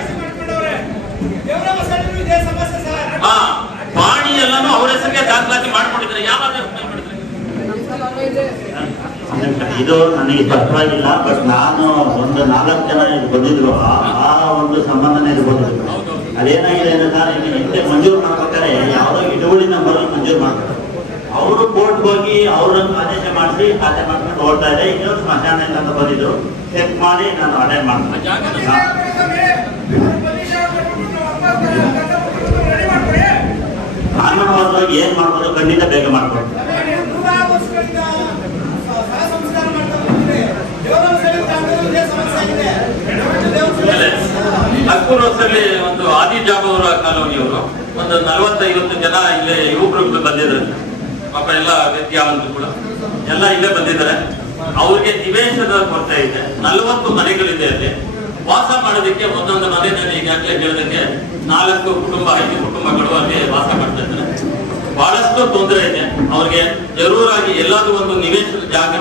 ಪಾಣಿ ಎಲ್ಲಾನು ಅವ್ರ ಹೆಸರಿಗೆ ದಾಖಲಾತಿ ಮಾಡ್ಕೊಂಡಿದ್ದಾರೆ. ಯಾವಾಗ ಇದು ನನಗೆ ಸ್ಪಷ್ಟವಾಗಿಲ್ಲ, ಬಟ್ ನಾನು ಒಂದು 4 ಜನ ಬಂದಿದ್ರು, ಆ ಒಂದು ಸಂಬಂಧನೇ ಬಂದಿದ್ರು. ಅದೇನಾಗಿದೆ ಅಂದ್ರೆ ನಾನು ಹಿಂದೆ ಮಂಜೂರು ಮಾಡ್ಬೇಕಾದ್ರೆ ಯಾವುದೋ ಹಿಡುವಳಿ ನಂಬರ್ ಮಂಜೂರು ಮಾಡ್ತಾರೆ. ಅವರು ಕೋರ್ಟ್ ಹೋಗಿ ಅವ್ರನ್ನ ಆದೇಶ ಮಾಡಿಸಿ ಖಾತೆ ಮಾಡ್ಕೊಂಡು ಓಡ್ತಾ ಇದೆ. ಇನ್ನೊಂದು ಸ್ಮಶಾನ ಅಂತ ಬಂದಿದ್ರು, ಚೆಕ್ ಮಾಡಿ ನಾನು ಅಟೆಂಡ್ ಮಾಡ್ತೀನಿ. ಕಾನೂನುಬದ್ಧವಾಗಿ ಏನ್ ಮಾಡ್ಬೋದು ಖಂಡಿತ ಬೇಗ ಮಾಡ್ಕೊಡ್ತೀನಿ. ಅಕ್ಬರ್ ಹೊಸಲ್ಲಿ ಒಂದು ಆದಿಜಾಬವರ ಕಾಲೋನಿಯವರು ಒಂದು 40-50 ಜನ ಇಲ್ಲೇ ಯುವಕರುಗಳು ಬಂದಿದ್ದಾರೆ. ಪಾಪ ಎಲ್ಲ ವಿದ್ಯಾವಂತರು ಕೂಡ ಎಲ್ಲ ಇಲ್ಲೇ ಬಂದಿದ್ದಾರೆ. ಅವ್ರಿಗೆ ನಿವೇಶನದ ಕೊರತೆ ಇದೆ. 40 ಮನೆಗಳಿದೆ ಅಲ್ಲಿ. ವಾಸ ಮಾಡೋದಕ್ಕೆ ಒಂದೊಂದು ಮನೆಯಲ್ಲಿ ಈಗಾಗಲೇ ಹೇಳಿದಂಗೆ 4 ಕುಟುಂಬ 5 ಕುಟುಂಬಗಳು ಅಲ್ಲಿ ವಾಸ ಮಾಡ್ತಾ ಇದ್ದಾರೆ. ಬಹಳಷ್ಟು ತೊಂದರೆ ಇದೆ ಅವ್ರಿಗೆ. ಜರೂರಾಗಿ ಎಲ್ಲಾದ್ರೂ ಒಂದು ನಿವೇಶನ ಜಾಗ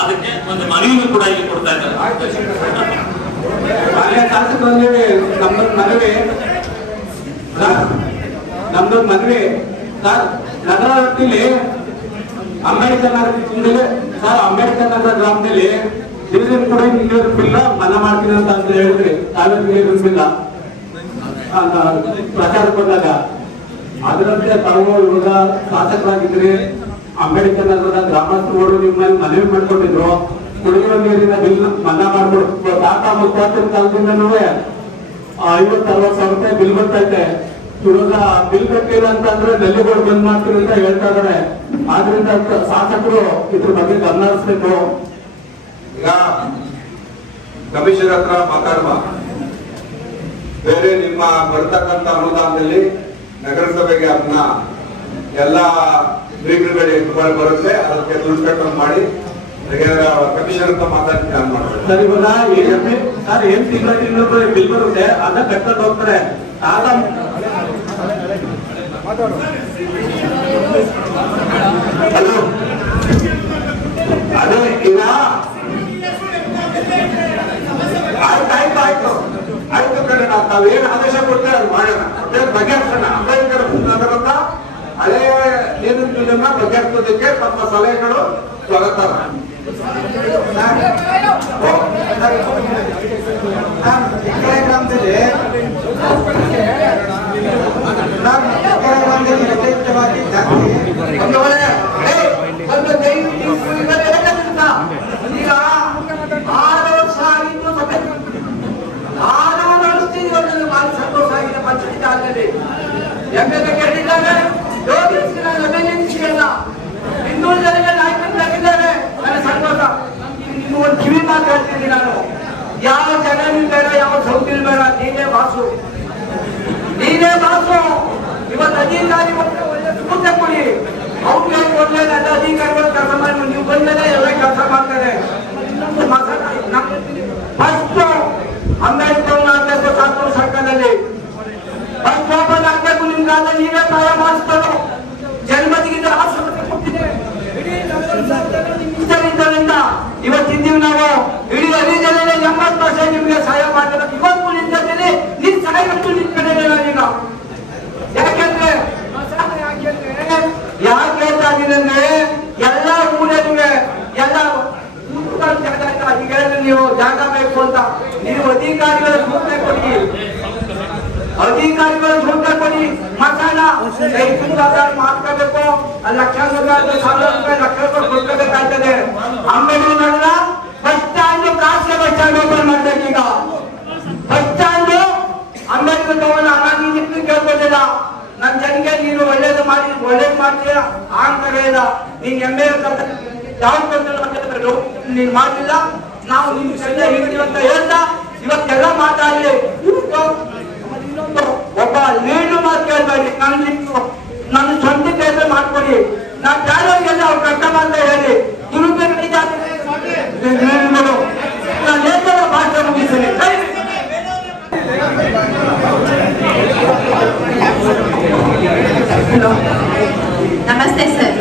ಅದಕ್ಕೆ ಒಂದು ಮನೆಯನ್ನು ಕೂಡ ಇಲ್ಲಿ ಕೊಡ್ತಾ ಇದ್ದಾರೆ. ನಮ್ದೊಂದು ಮನವಿ ಸರ್, ನಗರ ವ್ಯಾಪ್ತಿಯಲ್ಲಿ ಅಂಬೇಡ್ಕರ್ ನಗರ ಸರ್, ಅಂಬೇಡ್ಕರ್ ನಗರ ಗ್ರಾಮದಲ್ಲಿ ನೀರಿನ ಕೂಡ ನೀರು ಬಿಲ್ಲ ಮನ್ನಾ ಮಾಡ್ತೀನಿ ಅಂತ ಹೇಳಿದ್ರಿ. ತಾಲೂಕು ನೀರಿನ ಬಿಲ್ಲ ಪ್ರಚಾರ ಕೊಟ್ಟಾಗ ಅದರಂತೆ ತಾವು ಇವಾಗ ಶಾಸಕರಾಗಿದ್ರಿ. ಅಂಬೇಡ್ಕರ್ ನಗರದ ಗ್ರಾಮಸ್ಥರುಗಳು ನಿಮ್ಮಲ್ಲಿ ಮನವಿ ಮಾಡ್ಕೊಂಡಿದ್ರು, ಕುಡಿಯುವ ನೀರಿನ ಬಿಲ್ ಮನ್ನಾ ಮಾಡ್ಕೊಡ್ಬೇಕು. ತಾತ ಮುತ್ತಾತಿನ ಕಾಲದಿಂದನೂ 50-60 ಸಾವಿರ ರೂಪಾಯಿ ಬಿಲ್ ಬರ್ತೈತೆ. ಇವಾಗ ಬಿಲ್ ಕಟ್ಟಿಲ್ಲ ಅಂತಂದ್ರೆ ನೆಲ್ಲಿಗಳು ಬಂದ್ ಮಾಡ್ತೀವಿ ಅಂತ ಹೇಳ್ತಾ ಇದಾರೆ. ಆದ್ರಿಂದ ಶಾಸಕರು ಇದ್ರ ಬಗ್ಗೆ ಗಮನ ಹರಿಸ್ಬೇಕು. ಈಗ ಕಮಿಷನರ್ ಹತ್ರ ಮಾತಾಡುವ, ಬೇರೆ ನಿಮ್ಮ ಬರ್ತಕ್ಕಂಥ ಅನುದಾನದಲ್ಲಿ ನಗರಸಭೆಗೆ ಅದನ್ನ ಎಲ್ಲ ಬ್ರೀಕರ್ಗಳು ಬರುತ್ತೆ, ಅದಕ್ಕೆ ದುಡ್ಡು ಕಟ್ಟನ್ನು ಮಾಡಿ ಕಮಿಷನರ್ ಹತ್ರ ಮಾತಾಡ್ತೀನಿ ನಾನು ಮಾಡ್ಬೇಕು. ಸರ್ ಇವಾಗ ಸರ್ ಏನ್ ತಿಂಗಳ ಬಿಲ್ ಬರುತ್ತೆ ಅದ ಕಟ್ಕೊಂಡು ಹೋಗ್ತಾರೆ. ಆಗ ಅದು ಈಗ ಆಯ್ತು ಕಡೆ ತಾವೇನು ಆದೇಶ ಕೊಡ್ತೇವೆ ಅದು ಮಾಡೋಣ, ಬಗೆಹರಿಸೋಣ. ಅಂಬೇಡ್ಕರ್ ನಗರದ ಹಳೆ ಏನಿದ್ದನ್ನ ಬಗೆಹರಿಸೋದಕ್ಕೆ ತಮ್ಮ ಸಲಹೆಗಳು ಸ್ವಾಗತ. ಗ್ರಾಮದಲ್ಲಿ ಯಥೇಚ್ಛವಾಗಿ ಜಾಸ್ತಿ ಈಗ 6 ವರ್ಷ ಆಗಿದ್ದು ಸಭೆ 6 ನಡೆಸ್ತೀವಿ. ಭಾಳ ಸಂತೋಷ ಆಗಿದೆ. ಪಂಚಾಯತ್ ಆಗಲಿ ಎಮ್ಮೆಲ್ಲೆ ಕೇಳಿದ್ದಾರೆ, ಯೋಗಿಸಿದ ಎಮ್ಮೆಲ್ಲೆಲ್ಲ ಹಿಂದುಳಿದ ಜನಗಳ ನಾಯಕರಾಗಿದ್ದಾರೆ. ನನ್ನ ಸಂತೋಷ. ಇನ್ನು ಒಂದು ಕಿವಿ ಮಾತು ಹೇಳ್ತೀನಿ ನಾನು, ಯಾವ ಜನ ಬೇಡ, ಯಾವ ಸೌಕರ್ಯ ಬೇಡ, ನೀನೇ ಬಾಸು, ನೀನೇ ಬಾಸು. ಇವತ್ತು ಅಧಿಕಾರಿ ಒಳ್ಳೆ ಸ್ಫೂರ್ತಿ ಕೊಡಿ. ಅವ್ರಿಗೆ ಒಳ್ಳೆ ನನ್ನ ಅಧಿಕಾರಿಗಳು ಕೆಲಸ ಮಾಡಿ, ನೀವು ಬಂದರೆ ಎಲ್ಲ ಕೆಲಸ ಮಾಡ್ತಾರೆ. ಫಸ್ಟ್ ಅಂಬೇಡ್ಕರ್ ಆಗಬೇಕು ಸಾಕೂರು ಸರ್ಕಾರದಲ್ಲಿ, ಫಸ್ಟ್ ಓಪನ್ ಆಗಬೇಕು. ನಿಮ್ ಕಾಲದಲ್ಲಿ ನೀವೇ ಸಹಾಯ ಮಾಡಿಸ್ತಾರೆ. ಜನ್ಮದಿಗಿಂತ ಆಸ್ಪತ್ರೆ ಕೊಟ್ಟಿದೆ. ಇದರಿಂದ ಇವತ್ತಿದ್ದೀವಿ ನಾವು. ಇಡೀ ಹರಿಜನಲ್ಲಿ 80% ನಿಮ್ಗೆ ಸಹಾಯ ಮಾಡ್ತಾರೆ. ಇವತ್ತು ನಿಂತಿದ್ದೀನಿ, ನಿನ್ ಸಹಾಯ ನಿನ್ ಕಡೆ ನಾನೀಗ. ಯಾಕೆಂದ್ರೆ ಯಾಕೆ ಹೇಳ್ತಾ ಇದ್ದೀನಿ ಅಂದ್ರೆ, ಎಲ್ಲ ಊರಿಗೆ ಎಲ್ಲ ಈಗ ನೀವು ಜಾಗ ಬೇಕು ಅಂತ ನೀವು ಅಧಿಕಾರಿಗಳ ಸೂಚನೆ ಕೊಡಿ, ಅಧಿಕಾರಿಗಳ ಸೂಚನೆ ಕೊಡಿ. ಮಸಾಲ ಮಾಡ್ಕೋಬೇಕು. ಲಕ್ಷಾಂತರ ರೂಪಾಯಿ, 1,000 ರೂಪಾಯಿ, ಲಕ್ಷ ರೂಪಾಯಿ ಕೊಡ್ಕೋಬೇಕಾಗ್ತದೆ. ಅಂಬೇಡ್ಕರ್ ನಗರ ಬಸ್ ಸ್ಟ್ಯಾಂಡ್, ಖಾಸಗಿ ಬಸ್ ಸ್ಟ್ಯಾಂಡ್ ಓಪನ್ ಮಾಡ್ಬೇಕು. ಈಗ ಬಸ್ ಸ್ಟ್ಯಾಂಡ್ ಅಂಬೇಡ್ಕರ್ ಭವನ ನೀನು ಕೇಳ್ಬೋದಿಲ್ಲ. ನನ್ ಜನಗೆ ನೀನು ಒಳ್ಳೇದು ಮಾಡ್ತೀಯ ಆಂತರ ಇಲ್ಲ. ನೀನ್ ಎಮ್ಮೆ ಯಾವ ನೀನ್ ಮಾಡಲಿಲ್ಲ, ನಾವು ನಿನ್ ಸರಿಯ ಹೇಳ್ತೀವಿ ಅಂತ ಹೇಳ್ತಾ ಇವತ್ತೆಲ್ಲ ಮಾತಾಡಲಿ. ಒಬ್ಬ ಲೀಡರ್ ಮಾತು ಕೇಳ್ಬೇಡಿ. ನನ್ನ ಸ್ವಂತ ಕೆಲಸ ಮಾಡ್ಕೊಡಿ. ನಾನು ಯಾರಿಗೆಲ್ಲ ಅವ್ರು ಕಷ್ಟ ಅಂತ ಹೇಳಿ ದುರುಪಯೋಗ ನಾನು ಹೇಳ್ತಾರ ಭಾಷೆ ಮುಗಿಸ್ತೀನಿ. ನಮಸ್ತೆ ಸರ್.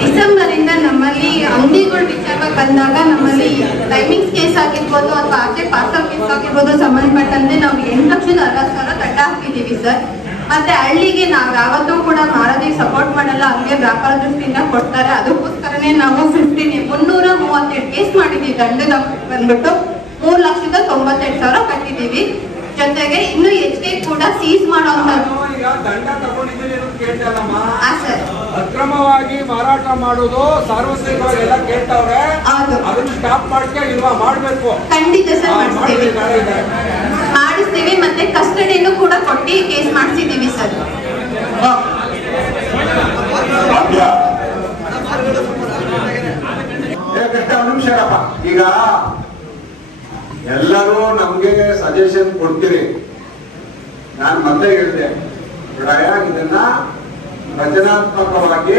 ಡಿಸೆಂಬರ್ ಇಂದ ನಮ್ಮಲ್ಲಿ ಅಂಗಡಿಗಳ ವಿಚಾರವಾಗಿ ಬಂದಾಗ ನಮ್ಮಲ್ಲಿ ಟೈಮಿಂಗ್ಸ್ ಕೇಸ್ ಆಗಿರ್ಬೋದು ಅಥವಾ ಆಚೆ ಪಾರ್ಸಲ್ ಕೇಸ್ ಆಗಿರ್ಬೋದು ಸಂಬಂಧಪಟ್ಟಂತೆ ನಾವು 8,60,000 ದಂಡ ಹಾಕಿದ್ದೀವಿ ಸರ್. ಮತ್ತೆ ಹಳ್ಳಿಗೆ ನಾವು ಯಾವತ್ತೂ ಕೂಡ ಮಾರೋದಿಗೆ ಸಪೋರ್ಟ್ ಮಾಡಲ್ಲ, ಹಂಗೆ ವ್ಯಾಪಾರ ದೃಷ್ಟಿಯಿಂದ ಕೊಡ್ತಾರೆ. ಅದಕ್ಕೋಸ್ಕರನೇ ನಾವು 332 ಕೇಸ್ ಮಾಡಿದ್ದೀವಿ. ದಂಡದ ಬಂದ್ಬಿಟ್ಟು 3,98,000 ಕಟ್ಟಿದ್ದೀವಿ. ಜೊತೆಗೆ ಇನ್ನು ಹೆಚ್ಚಿಗೆ ಕೂಡ ಸೀಸ್ ಮಾಡೋಂಥದ್ದು. ದಂಡ ತಗೊಂಡಿದ್ದೀನಿ ಕೇಳ್ತಲ್ಲಮ್ಮ, ಸರ್ ಅಕ್ರಮವಾಗಿ ಮಾರಾಟ ಮಾಡೋದು ಸಾರ್ವಜನಿಕವಾಗಿ ಎಲ್ಲ ಕೇಳ್ತಾವ್ರೆ. ಅದನ್ನ ಸ್ಟಾಪ್ ಮಾಡ್ಕೆ ಇಲ್ವಾ ಮಾಡ್ಬೇಕು. ಖಂಡಿತ ಸರ್ ಮಾಡಿಸ್ತೀವಿ. ಮತ್ತೆ ಕಸ್ಟಡಿನೂ ಕೂಡ ಕೊಟ್ಟು ಕೇಸ್ ಮಾಡಿಸಿದ್ದೀವಿ ಸರ್. ನಿಮಿಷಪ್ಪ, ಈಗ ಎಲ್ಲರೂ ನಮ್ಗೆ ಸಜೆಷನ್ ಕೊಡ್ತೀರಿ. ನಾನು ಮತ್ತೆ ಹೇಳಿದೆ, ಇದನ್ನ ರಚನಾತ್ಮಕವಾಗಿ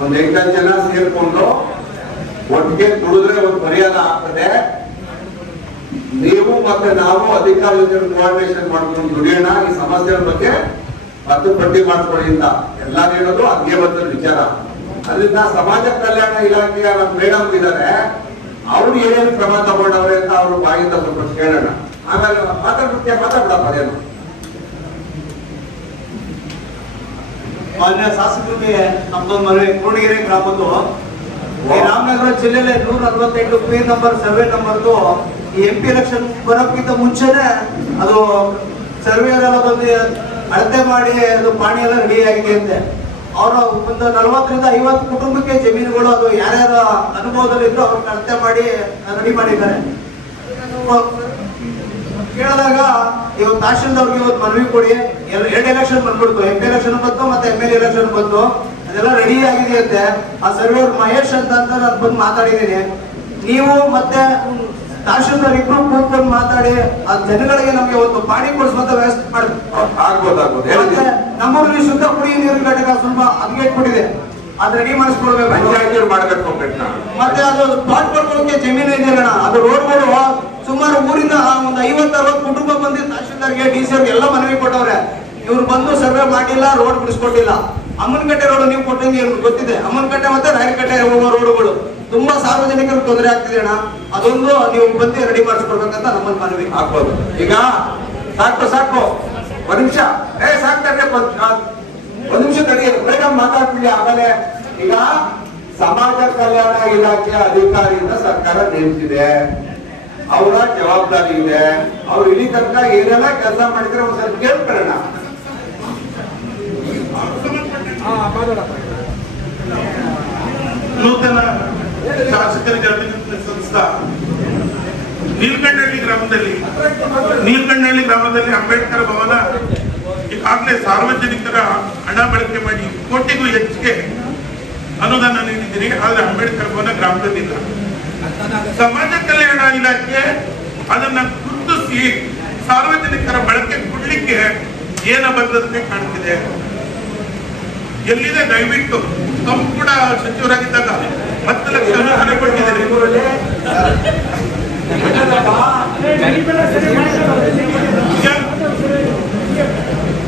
ಒಂದ್ 8 ಜನ ಸೇರ್ಕೊಂಡು ಒಟ್ಟಿಗೆ ದುಡಿದ್ರೆ ಒಂದು ಪರಿಹಾರ ಆಗ್ತದೆ. ನೀವು ಮತ್ತೆ ನಾವು ಅಧಿಕಾರಿಗಳ ಜೊತೆ ಕೋಆರ್ಡಿನೇಷನ್ ಮಾಡ್ಕೊಂಡು ದುಡಿಯೋಣ. ಈ ಸಮಸ್ಯೆಗಳ ಬಗ್ಗೆ ಮತ್ತು ಪಟ್ಟಿ ಮಾಡ್ಕೊಳ್ಳಿ ಅಂತ ಎಲ್ಲ ಹೇಳೋದು ಅದ್ಗೆ ಬಂದ ವಿಚಾರ. ಅದರಿಂದ ಸಮಾಜ ಕಲ್ಯಾಣ ಇಲಾಖೆಯ ನಮ್ಮ ಮೇಡಮ್ ಇದ್ದಾರೆ, ಅವ್ರು ಏನೇನು ಕ್ರಮ ತಗೊಂಡವ್ರೆ ಅಂತ ಅವ್ರ ಬಾಯಿಂದ ಸ್ವಲ್ಪ ಕೇಳೋಣ. ಆಮೇಲೆ ಮಾತಾಡ್ಬಿಡಪ್ಪ ಅದೇನು. ಮಾನ್ಯ ಶಾಸಕರಿಗೆ ನಮ್ದೊಂದು ಮನವಿ. ಕೂರ್ಣಗೆರೆ ಗ್ರಾಮದ್ದು ಈ ರಾಮನಗರ ಜಿಲ್ಲೆಯಲ್ಲಿ 148 ಪಿ ನಂಬರ್ ಸರ್ವೆ ನಂಬರ್ದು ಈ MP ಎಲೆಕ್ಷನ್ ಬರೋಕ್ಕಿಂತ ಮುಂಚೆನೆ ಅದು ಸರ್ವೇರ್ ಎಲ್ಲ ಬಂದು ಅಳತೆ ಮಾಡಿ ಅದು ಪಾಣಿ ಎಲ್ಲ ರೆಡಿ ಆಗಿದೆ ಅಂತೆ. ಅವರು ಒಂದು 40 ರಿಂದ 50 ಕುಟುಂಬಕ್ಕೆ ಜಮೀನುಗಳು ಅದು ಯಾರ್ಯಾರ ಅನುಭವದಲ್ಲಿ ಇದ್ರು ಅವ್ರನ್ನ ಅಳತೆ ಮಾಡಿ ರೆಡಿ ಮಾಡಿದ್ದಾರೆ. ಕೇಳಿದಾಗ ಇವತ್ತು ತಹಶೀಲ್ದವ್ರಿಗೆ ಇವತ್ತು ಮನವಿ ಕೊಡಿ, ಎರಡು ಎಲೆಕ್ಷನ್ ಬಂದ್ಬಿಡ್ತು, MP ಎಲೆಕ್ಷನ್ ಬಂತು ಮತ್ತೆ MLA ಎಲೆಕ್ಷನ್ ಬಂತು, ಅದೆಲ್ಲ ರೆಡಿ ಆಗಿದೆಯಂತೆ. ಆ ಸರ್ವೇರ್ ಮಹೇಶ್ ಅಂತ ನಾನು ಬಂದು ಮಾತಾಡಿದ್ದೀನಿ. ನೀವು ಮತ್ತೆ ತಹಶೀಲ್ದಾರ್ ಇಬ್ರು ಕೂತ್ಕೊಂಡು ಮಾತಾಡಿ ಆ ಜನಗಳಿಗೆ ನಮ್ಗೆ ಒಂದು ಪಾಣಿ ಕೊಡಿಸುವಂತ ವ್ಯವಸ್ಥೆ ಮಾಡಿ ಆಗ್ಬೋದು. ಮತ್ತೆ ನಮ್ಮೂರಲ್ಲಿ ಶುದ್ಧ ಕುಡಿಯುವ ನೀರಿನ ಘಟಕ ಸ್ವಲ್ಪ ಹದಗೆಟ್ಬಿಟ್ಟಿದೆ, ಅದು ರೆಡಿ ಮಾಡಿಸ್ಕೊಡ್ಬೇಕು. ಪಂಚಾಯತ್ ಮಾಡಬೇಕು. ಮತ್ತೆ ಅದು ಪ್ಲಾಟ್ ಮಾಡ್ಕೊಳ್ಳೋಕೆ ಜಮೀನು ಇದೆಯಲ್ಲ, ಅದು ರೋಡ್ಗಳು ಸುಮಾರು ಊರಿಂದ ಒಂದು 50-60 ಕುಟುಂಬ ಬಂದು ತಹಶೀಲ್ದಾರ್ಗೆ DC ಅವ್ರಿಗೆ ಎಲ್ಲ ಮನವಿ ಕೊಟ್ಟವ್ರೆ. ಇವ್ರು ಬಂದು ಸರ್ವೆ ಮಾಡಿಲ್ಲ, ರೋಡ್ ಬಿಡಿಸ್ಕೊಟ್ಟಿಲ್ಲ. ಅಮ್ಮನಕಟ್ಟೆ ರೋಡ್ ನೀವು ಕೊಟ್ಟಂಗೆ ಗೊತ್ತಿದೆ, ಅಮ್ಮನಕಟ್ಟೆ ಮತ್ತೆ ರಾಯರಕಟ್ಟೆ ಹೋಗೋ ರೋಡ್ಗಳು ತುಂಬಾ ಸಾರ್ವಜನಿಕರಿಗೆ ತೊಂದರೆ ಆಗ್ತಿದೆ ಅಣ್ಣ. ಅದೊಂದು ನೀವು ಬಂದು ರೆಡಿ ಮಾಡಿಸ್ಕೊಡ್ಬೇಕಂತ ನಮ್ಮಲ್ಲಿ ಮನವಿ. ಆಗ್ಬೋದು. ಈಗ ಸಾಕು ಒಂದ್ ನಿಮಿಷ ಸಾಕ್ತಾರೆ, ಒಂದ್ ನಿಮಿಷ ತಡಿ ಮೇಡಮ್ ಮಾತಾಡ್ತೀವಿ. ಆಮೇಲೆ ಈಗ ಸಮಾಜ ಕಲ್ಯಾಣ ಇಲಾಖೆ ಅಧಿಕಾರಿಯಿಂದ ಸರ್ಕಾರ ನೇಮಿಸಿದೆ, ಅವರ ಜವಾಬ್ದಾರಿ ಇದೆ. ಅವ್ರು ಇಲ್ಲಿ ತನಕ ಏನೆಲ್ಲ ಕೆಲಸ ಮಾಡಿದ್ರೆ ಒಂದ್ ಸ್ವಲ್ಪ ಕೇಳ್ಕೊಳ್ಳೋಣ. ನೂತನ ಶಾಸಕರಿಗೆ ಅಭಿನಂದನೆ ಸಲ್ಲಿಸಿದ ನೀಲಕಂಠಹಳ್ಳಿ ಗ್ರಾಮದಲ್ಲಿ ಅಂಬೇಡ್ಕರ್ ಭವನ ಈಗಾಗಲೇ ಸಾರ್ವಜನಿಕರ ಹಣ ಬಳಕೆ ಮಾಡಿ ಕೋಟಿಗೂ ಹೆಚ್ಚಿಗೆ ಅನುದಾನ ನೀಡಿದ್ದೀರಿ. ಆದ್ರೆ ಅಂಬೇಡ್ಕರ್ ಭವನ ಗ್ರಾಮದಲ್ಲಿಲ್ಲ. ಸಮಾಜ ಕಲ್ಯಾಣ ಇಲಾಖೆ ಅದನ್ನ ಗುರುತಿಸಿ ಸಾರ್ವಜನಿಕರ ಬಳಕೆ ಕೊಡ್ಲಿಕ್ಕೆ ಏನ ಬದ್ಧತೆ ಕಾಣ್ತಿದೆ, ಎಲ್ಲಿದೆ? ದಯವಿಟ್ಟು ತಾವು ಕೂಡ ಸಚಿವರಾಗಿದ್ದಾಗ 10 ಲಕ್ಷ ಅನುದಾನ ಕೊಟ್ಟಿದ್ದೀರಿ.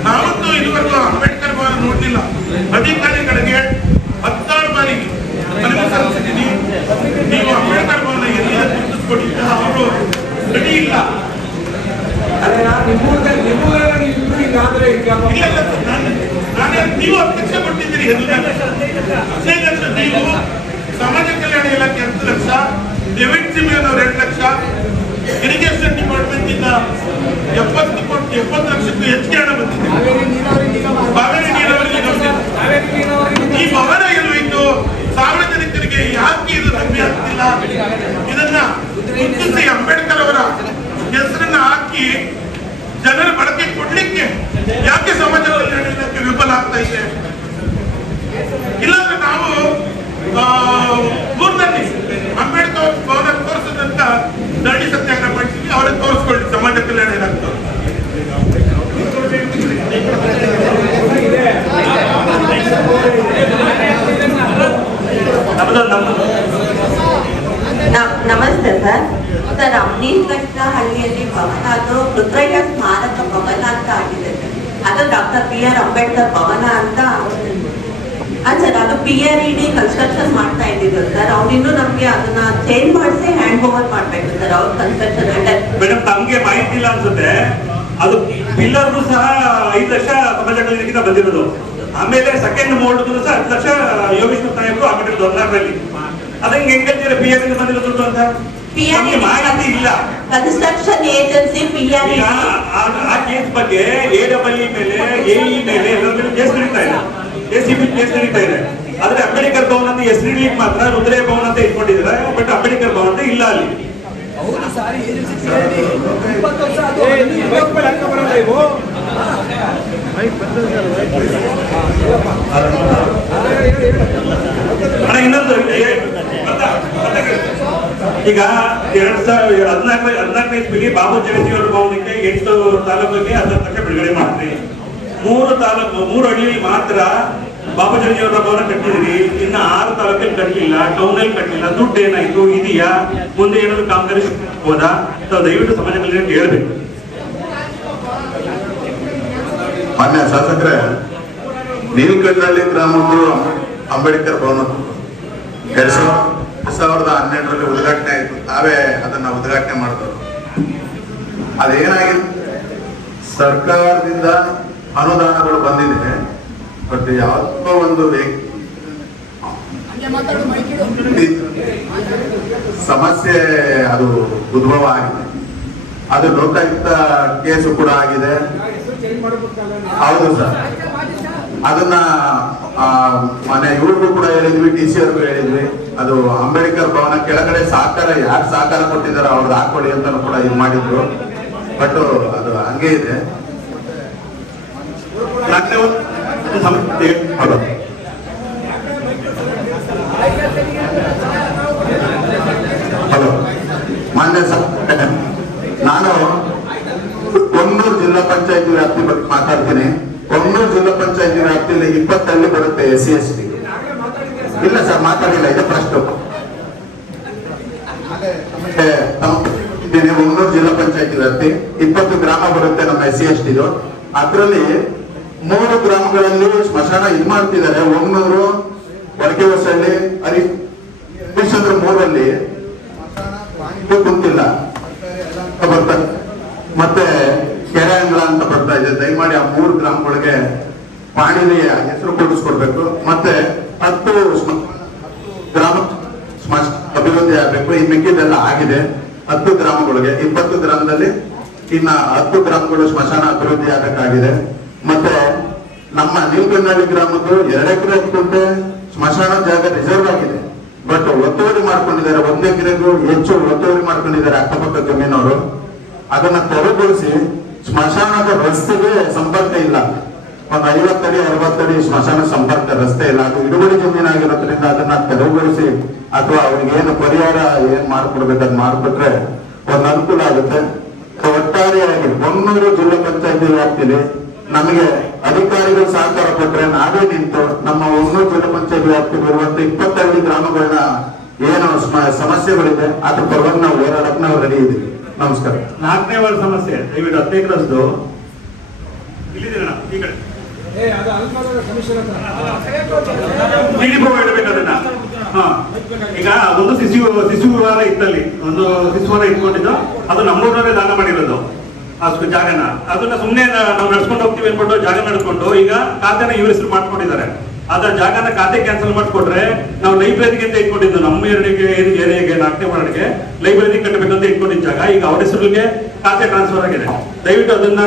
ನಾವಂತೂ ಇದುವರೆಗೂ ಅಂಬೇಡ್ಕರ್ ಭವನ ನೋಡ್ಲಿಲ್ಲ. ಅಧಿಕಾರಿಗಳಿಗೆ 16 ಬಾರಿ ಮನವಿ ಸಲ್ಲಿಸಿದ್ದೀನಿ, ನೀವು ಅಂಬೇಡ್ಕರ್ ಭವನ ಎಲ್ಲಿದೆ ಗುರುತಿಸ್ಕೊಡಿ. ಅವರು ರೆಡಿ ಇಲ್ಲ. ನೀವು 10 ಲಕ್ಷ ಕೊಟ್ಟಿದ್ದೀರಿ, 15 ಲಕ್ಷ ನೀವು, ಸಮಾಜ ಕಲ್ಯಾಣ ಇಲಾಖೆ 10 ಲಕ್ಷ, ಡೇವಿಡ್ ಸಿಮಿಯನ್ ಅವರು 2 ಲಕ್ಷ, ಇರಿಗೇಷನ್ ಡಿಪಾರ್ಟ್ಮೆಂಟ್ ಇಂದ 70 ಲಕ್ಷಕ್ಕೂ ಹೆಚ್ಚಿಗೆ ಹಣ ಬಂದಿದೆ. ಕಾವೇರಿ ನೀರಾವರಿಗೆ ಈ ಭವನ ಎಲ್ಲೋಯ್ತು? ಸಾರ್ವಜನಿಕರಿಗೆ ಯಾಕೆ ಇದು ಲಭ್ಯ ಆಗ್ತಿಲ್ಲ? ಇದನ್ನ ಗುರುತಿಸಿ ಅಂಬೇಡ್ಕರ್ ಅವರ ಹೆಸರನ್ನ ಹಾಕಿ ಜನರ ಬಳಕೆ ಕೊಡ್ಲಿಕ್ಕೆ ಯಾಕೆ ಸಮಾಜ ಕಲ್ಯಾಣ ಇಲಾಖೆ ವಿಫಲ ಆಗ್ತಾ ಇದೆ? ಇಲ್ಲಾಂದ್ರೆ ನಾವು ಊರಿನಲ್ಲಿ ಅಂಬೇಡ್ಕರ್ ಭವನ ತೋರಿಸದಂತ ಧರಣಿ ಸತ್ಯಾಗ್ರಹ ಮಾಡ್ತೀವಿ, ಅವ್ರಿಗೆ ತೋರಿಸ್ಕೊಳ್ಳಿ ಸಮಾಜ ಕಲ್ಯಾಣ ಇಲಾಖೆ. ನಮಸ್ತೆ ಸರ್. ಅಮ್ಮನಕಟ್ಟಹಳ್ಳಿಯಲ್ಲಿ ಭವನ ಅದು ರುದ್ರಯ್ಯ ಸ್ಮಾರಕ ಭವನ ಅಂತ ಆಗಿದೆ ಸರ್. ಅದು ಡಾಕ್ಟರ್ BR ಅಂಬೇಡ್ಕರ್ ಭವನ ಅಂತ ಸರ್. ಅದು PRED ಕನ್ಸ್ಟ್ರಕ್ಷನ್ ಮಾಡ್ತಾ ಇದ್ದಿದ್ರು ಸರ್. ಅವ್ರಿನ್ನೂ ನಮ್ಗೆ ಅದನ್ನ ಚೇಂಜ್ ಮಾಡಿಸಿ ಹ್ಯಾಂಡ್ ಓವರ್ ಮಾಡ್ಬೇಕು ಸರ್. ಅವ್ರ ಕನ್ಸ್ಟ್ರಕ್ಷನ್ ಮೇಡಮ್ ತಮ್ಗೆ ಮಾಹಿತಿ ಇಲ್ಲ ಅನ್ಸುತ್ತೆ. ಅದು ಪಿಲ್ಲರ್ಗೂ ಸಹ 5 ಲಕ್ಷ ಸಮಾಜ ಕಲ್ಯಾಣಕ್ಕಿಂತ ಬಂದಿರೋದು. ಆಮೇಲೆ ಸೆಕೆಂಡ್ ಮೋಲ್ಡ್ ಸಹ 10 ಲಕ್ಷ ಯೋಗೇಶ್ವರ ನಾಯಕರು ಆಗಿಬಿಟ್ಟು 2016ರಲ್ಲಿ. ಅದಂಗೆ ಹೆಂಗ್ ಹೇಳ್ತೀರಾ PRED ಬಂದಿರೋ ದುಡ್ಡು ಅಂತ? ಮಾಹಿತಿ ಇಲ್ಲ. ಕನ್ಸ್ಟ್ರಕ್ಷನ್ ಏಜೆನ್ಸಿ PRED ಆ ಕೇಸ್ ಬಗ್ಗೆ AEE ಮೇಲೆ AE ಮೇಲೆ ಕೇಸ್ ನಡೀತಾ ಇದೆ, ACB ಕೇಸ್ ನಡೀತಾ ಇದೆ. ಆದ್ರೆ ಅಂಬೇಡ್ಕರ್ ಭವನ ಅಂತ ಹೆಸರು ಇಡ್ಲಿಕ್ಕೆ ಮಾತ್ರ ರುದ್ರಯ್ಯ ಭವನ ಅಂತ ಇಟ್ಕೊಂಡಿದ್ದಾರೆ, ಬಟ್ ಅಂಬೇಡ್ಕರ್ ಭವನ ಅಂತ ಇಲ್ಲ ಅಲ್ಲಿ. ಇನ್ನೊಂದು ಈಗ 2014 ಇಸ್ವಿಲಿ ಬಾಬು ಜಗಜೀವನ ಭವನಕ್ಕೆ 8 ತಾಲೂಕಿಗೆ 10 ಲಕ್ಷ ಬಿಡುಗಡೆ ಮಾಡ್ತೀವಿ. 3 ಹಳ್ಳಿಯಲ್ಲಿ ಮಾತ್ರ ಬಾಬು ಜಗಜೀವನ ಭವನ ಕಟ್ಟಿದ್ರಿ, ಇನ್ನು 6 ತಾಲೂಕಲ್ಲಿ ಕಟ್ಟಿಲ್ಲ, ಟೌನಲ್ಲಿ ಕಟ್ಟಿಲ್ಲ. ದುಡ್ಡು ಏನಾಯ್ತು? ಇದೆಯಾ? ಮುಂದೆ ಏನಾದ್ರು ಕಾಮಗಾರಿ ಹೋದಾ? ದಯವಿಟ್ಟು ಸಮಾಜ ಕಲ್ಯಾಣಕ್ಕೆ ಹೇಳ್ಬೇಕು. ಮಾನ್ಯ ಶಾಸಕರೇ, ನೀಲಕಂಠಹಳ್ಳಿ ಗ್ರಾಮದ್ದು ಅಂಬೇಡ್ಕರ್ ಭವನ 2012ರಲ್ಲಿ ಉದ್ಘಾಟನೆ ಆಯಿತು. ನಾವೇ ಅದನ್ನ ಉದ್ಘಾಟನೆ ಮಾಡಿದ್ರು. ಅದೇನಾಗಿದೆ, ಸರ್ಕಾರದಿಂದ ಅನುದಾನಗಳು ಬಂದಿದೆ, ಬಟ್ ಯಾವುದೋ ಒಂದು ಸಮಸ್ಯೆ ಅದು ಉದ್ಭವ ಆಗಿದೆ. ಅದು ಲೋಕಾಯುಕ್ತ ಕೇಸು ಕೂಡ ಆಗಿದೆ. ಹೌದು ಸರ್, ಅದನ್ನ ಮನೆ ಇವ್ರಿಗೂ ಕೂಡ ಹೇಳಿದ್ವಿ, DC ಅವ್ರಿಗೂ ಹೇಳಿದ್ವಿ. ಅದು ಅಂಬೇಡ್ಕರ್ ಭವನ ಕೆಳಗಡೆ ಸಹಕಾರ ಯಾರು ಸಹಕಾರ ಕೊಟ್ಟಿದಾರೋ ಅವ್ರದ್ದು ಹಾಕೊಳ್ಳಿ ಅಂತಾನು ಕೂಡ ಇದು ಮಾಡಿದ್ರು. ಬಟ್ ಅದು ಹಂಗೆ ಇದೆ. ಹಲೋ ಮಾನ್ಯ ನಾನು ಕೊಣ್ಣೂರು ಜಿಲ್ಲಾ ಪಂಚಾಯತಿ ವ್ಯಾಪ್ತಿ ಬಗ್ಗೆ ಮಾತಾಡ್ತೀನಿ. ಕೊಣ್ಣೂರು ಜಿಲ್ಲಾ ಪಂಚಾಯತಿ ವ್ಯಾಪ್ತಿಯಲ್ಲಿ 20 ಹಳ್ಳಿ ಬರುತ್ತೆ SC/ST. ಇಲ್ಲ ಸರ್, ಮಾತಾಡಿಲ್ಲ, ಇದೆ ಪ್ರಶ್ನೆ. ಕೊಣ್ಣೂರು ಜಿಲ್ಲಾ ಪಂಚಾಯತಿ ವ್ಯಾಪ್ತಿ 20 ಗ್ರಾಮ ಬರುತ್ತೆ ನಮ್ಮ SC/ST. ಅದರಲ್ಲಿ 3 ಗ್ರಾಮಗಳಲ್ಲಿ ಸ್ಮಶಾನ ಇದು ಮಾಡ್ತಿದ್ದಾರೆ. ಹೊನ್ನೂರು, ವಡಕೆ ಹೊಸಳ್ಳಿ, ಹರಿಶ್ಚಂದ್ರ 3ರಲ್ಲಿ ಕುಂತಿಲ್ಲ ಬರ್ತಾರೆ. ಮತ್ತೆ ಕೆರೆ ಅಂಗಳ ಅಂತ ಬರ್ತಾ ಇದೆ. ದಯಮಾಡಿ ಆ 3 ಗ್ರಾಮಗಳಿಗೆ ಪಾಣಿಲಿ ಹೆಸರು ಕೊಡಿಸ್ಕೊಡ್ಬೇಕು. ಮತ್ತೆ 10 ಗ್ರಾಮ ಅಭಿವೃದ್ಧಿ ಆಗ್ಬೇಕು. ಈ ಮಿಕ್ಕಿದೆಲ್ಲ ಆಗಿದೆ. 10 ಗ್ರಾಮಗಳಿಗೆ 20 ಗ್ರಾಮದಲ್ಲಿ ಇನ್ನ 10 ಗ್ರಾಮಗಳು ಸ್ಮಶಾನ ಅಭಿವೃದ್ಧಿ ಆಗಬೇಕಾಗಿದೆ. ಮತ್ತೆ ನಮ್ಮ ನೀಲಕಂಡಳ್ಳಿ ಗ್ರಾಮದ್ದು 2 ಎಕರೆ ಕುಂಟೆ ಸ್ಮಶಾನ ಜಾಗ ರಿಸರ್ವ್ ಆಗಿದೆ. ಬಟ್ ಒತ್ತುವರಿ ಮಾಡ್ಕೊಂಡಿದ್ದಾರೆ. 1 ಎಕರೆಗೂ ಹೆಚ್ಚು ಒತ್ತುವರಿ ಮಾಡ್ಕೊಂಡಿದ್ದಾರೆ ಅಕ್ಕಪಕ್ಕ ಜಮೀನವರು. ಅದನ್ನ ತೆರವುಗೊಳಿಸಿ ಸ್ಮಶಾನದ ರಸ್ತೆಗೆ ಸಂಪರ್ಕ ಇಲ್ಲ. ಒಂದು 50 ಅಡಿ 60 ಅಡಿ ಸ್ಮಶಾನ ಸಂಪರ್ಕ ರಸ್ತೆ ಇಲ್ಲ. ಅದು ಹಿಡುವಳಿ ಜಮೀನಾಗಿರೋದ್ರಿಂದ ಅದನ್ನ ತೆರವುಗೊಳಿಸಿ ಅಥವಾ ಅವ್ರಿಗೆ ಏನು ಪರಿಹಾರ ಏನ್ ಮಾಡ್ಕೊಡ್ಬೇಕು ಅದ್ ಮಾಡ್ಕೊಟ್ರೆ ಒಂದು ಅನುಕೂಲ ಆಗುತ್ತೆ. ಒಟ್ಟಾರೆಯಾಗಿ ಕೊಣ್ಣೂರು ಜಿಲ್ಲಾ ಪಂಚಾಯತಿ ವ್ಯಾಪ್ತಿಯಲ್ಲಿ ನಮಗೆ ಅಧಿಕಾರಿಗಳು ಸಹಕಾರ ಕೊಟ್ರೆ ನಾವೇ ನಿಂತು ನಮ್ಮ ಹೊನ್ನೂರು ಜಿಲ್ಲಾ ಪಂಚಾಯತಿ ವ್ಯಾಪ್ತಿಯಲ್ಲಿ ಇರುವಂತ 20 ಗ್ರಾಮಗಳನ್ನ ಏನು ಸಮಸ್ಯೆಗಳಿದೆ ಅದ್ರ ಪರವಾಗಿ ನಾವು ಹೋರಾಡಕ್ಕೆ ನಾವು ರೆಡಿ ಇದ್ದೀವಿ. ನಮಸ್ಕಾರ. 4ನೇ ವಾರ್ಡ್ ಸಮಸ್ಯೆ ದಯವಿಟ್ಟು 10 ಎಕರೆದು ಇಲ್ಲಿದ್ದೀರಣ್ಣ ಈ ಕಡೆ ಇಡಬೇಕದನ್ನ. ಈಗ ಒಂದು ಶಿಶುವಾರ ಇತ್ತಲ್ಲಿ, ಒಂದು ಶಿಶುವಾರ ಇಟ್ಕೊಂಡಿದ್ದು ಅದು ನಮ್ಮೂರವರೇ ದಾನ ಮಾಡಿರೋದು ಅಷ್ಟು ಜಾಗನ. ಅದನ್ನ ಸುಮ್ಮನೆ ನಾವು ನಡ್ಸ್ಕೊಂಡು ಹೋಗ್ತೀವಿ ಅನ್ಬಿಟ್ಟು ಜಾಗ ನಡ್ಕೊಂಡು ಈಗ ಖಾತೆನ ಇವ್ರ ಹೆಸರು ಮಾಡ್ಕೊಂಡಿದ್ದಾರೆ. ಅದ್ರ ಜಾಗನ ಖಾತೆ ಕ್ಯಾನ್ಸಲ್ ಮಾಡಿಕೊಟ್ರೆ ನಾವು ಲೈಬ್ರರಿಗೆ ಅಂತ ಇಟ್ಕೊಂಡಿದ್ದು ನಮ್ಮ ಏರಿಯಾಗೆ 4ನೇ ವಾರ್ಡ್ಗೆ ಲೈಬ್ರರಿ ಕಟ್ಟಬೇಕಂತ ಇಟ್ಕೊಂಡಿದ್ದ ಜಾಗ ಈಗ ಅವ್ರ ಹೆಸರಿಗೆ ಖಾತೆ ಟ್ರಾನ್ಸ್ಫರ್ ಆಗಿದೆ. ದಯವಿಟ್ಟು ಅದನ್ನ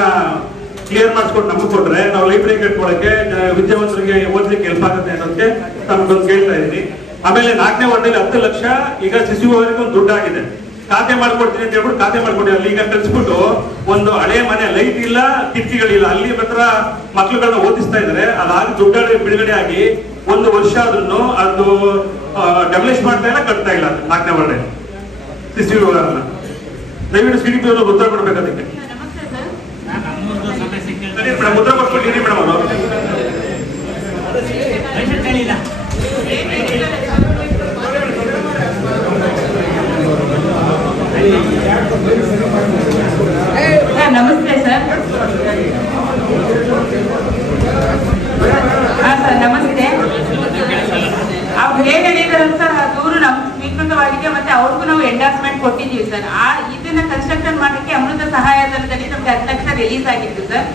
ಕ್ಲಿಯರ್ ಮಾಡಿಸ್ಕೊಂಡು ನಮಗೆ ಕೊಟ್ರೆ ನಾವು ಲೈಬ್ರರಿ ಕಟ್ಕೊಳ್ಳೋಕೆ ವಿದ್ಯಾವಂತರಿಗೆ ಓದಲಿಕ್ಕೆ ಹೆಲ್ಪ್ ಆಗುತ್ತೆ ಅನ್ನೋದಕ್ಕೆ ತಮ್ಗೊಂದು ಕೇಳ್ತಾ ಇದ್ದೀನಿ. ಆಮೇಲೆ 4ನೇ ವಾರ್ಡಲ್ಲಿ 10 ಲಕ್ಷ ಈಗ ಶಿಶುವವರೆಗೂ ಒಂದು ದುಡ್ಡಾಗಿದೆ. ಖಾತೆ ಮಾಡ್ಕೊಡ್ತೀನಿ ಅಂತ ಹೇಳ್ಬಿಟ್ಟು ಖಾತೆ ಮಾಡ್ಕೊಡಿ. ಅಲ್ಲಿ ಈಗ ಕಳಿಸ್ಬಿಟ್ಟು ಒಂದು ಹಳೆ ಮನೆ, ಲೈಟ್ ಇಲ್ಲ, ಕಿಟಕಿಗಳಿಲ್ಲ, ಅಲ್ಲಿ ಮಾತ್ರ ಮಕ್ಳುಗಳನ್ನ ಓದಿಸ್ತಾ ಇದ್ದಾರೆ. ಅದಾಗಿ ದುಡ್ಡು ಬಿಡುಗಡೆ ಆಗಿ 1 ವರ್ಷ ಆದ್ರೂ ಅದು ಡೆವಲಪ್ ಮಾಡ್ತಾ ಇಲ್ಲ, ಕಟ್ತಾ ಇಲ್ಲ. 4ನೇ ವಾರ್ಡ್ ಶಿಶುವವರನ್ನ ದಯವಿಟ್ಟು CDP ಅವರು ಉತ್ತರ ಕೊಡ್ಬೇಕು ಅದಕ್ಕೆ. ಮೇಡಮ್ ಉತ್ತರ ಕೊಟ್ಬಿಟ್ಟಿರಿ ಮೇಡಮ್ ಅವರು. ನಮಸ್ತೆ ಸರ್. ಸರ್ ನಮಸ್ತೆ. ಅವ್ರು ಏನ್ ಹೇಳಿದಾರಲ್ಲ ಸರ್, ಆ ದೂರು ನಮ್ಗೆ ಸ್ವೀಕೃತವಾಗಿದೆ. ಮತ್ತೆ ಅವ್ರಿಗೂ ನಾವು ಎಂಡಾರ್ಸ್ಮೆಂಟ್ ಕೊಟ್ಟಿದ್ದೀವಿ ಸರ್. ಇದನ್ನ ಕನ್ಸ್ಟ್ರಕ್ಷನ್ ಮಾಡಕ್ಕೆ ಅಮೃತ ಸಹಾಯಧನದಲ್ಲಿ ನಮ್ಗೆ 10 ಲಕ್ಷ ರಿಲೀಸ್ ಆಗಿತ್ತು ಸರ್.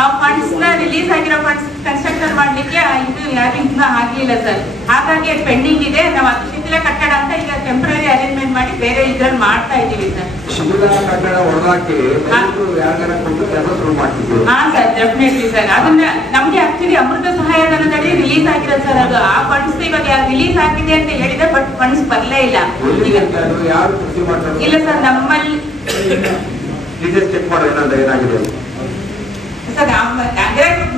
ಆ ಫಂಡ್ಸ್ ನ ರಿಲೀಸ್ ಆಗಿರೋ ಫಂಡ್ಸ್ ಕನ್ಸ್ಟ್ರಕ್ಷನ್ ಮಾಡ್ಲಿಕ್ಕೆ ಇದು ಯಾರು ಇನ್ನೂ ಆಗ್ಲಿಲ್ಲ ಸರ್. ಹಾಗಾಗಿ ಪೆಂಡಿಂಗ್ ಇದೆ. ನಾವು ಅದು ಶಿಥಿಲ ಕಟ್ಟಡ ಅಂತ ಈಗ ಟೆಂಪರರಿ ಅರೇಂಜ್ಮೆಂಟ್ ಮಾಡಿ ಬೇರೆ ಇದ್ರಲ್ಲಿ ಮಾಡ್ತಾ ಇದೀವಿ ಸರ್. ಶಿಥಿಲ ಕಟ್ಟಡ ಹೊರಹಾಕಿ ಹಾ ಸರ್, ಡೆಫಿನೆಟ್ಲಿ ಸರ್. ಅದನ್ನ ನಮ್ಗೆ ಆಕ್ಚುಲಿ ಅಮೃತ ಸಹಾಯಧನದಡಿ ರಿಲೀಸ್ ಆಗಿರೋದು ಸರ್. ಅದು ಆ ಫಂಡ್ಸ್ ಇವಾಗ ರಿಲೀಸ್ ಆಗಿದೆ ಅಂತ ಹೇಳಿದೆ, ಬಟ್ ಫಂಡ್ಸ್ ಬರ್ಲೇ ಇಲ್ಲ. ಇಲ್ಲ ಸರ್, ನಮ್ಮಲ್ಲಿ ಚೆಕ್ ಮಾಡೋ ಏನಾಗಿದೆ ಸರ್.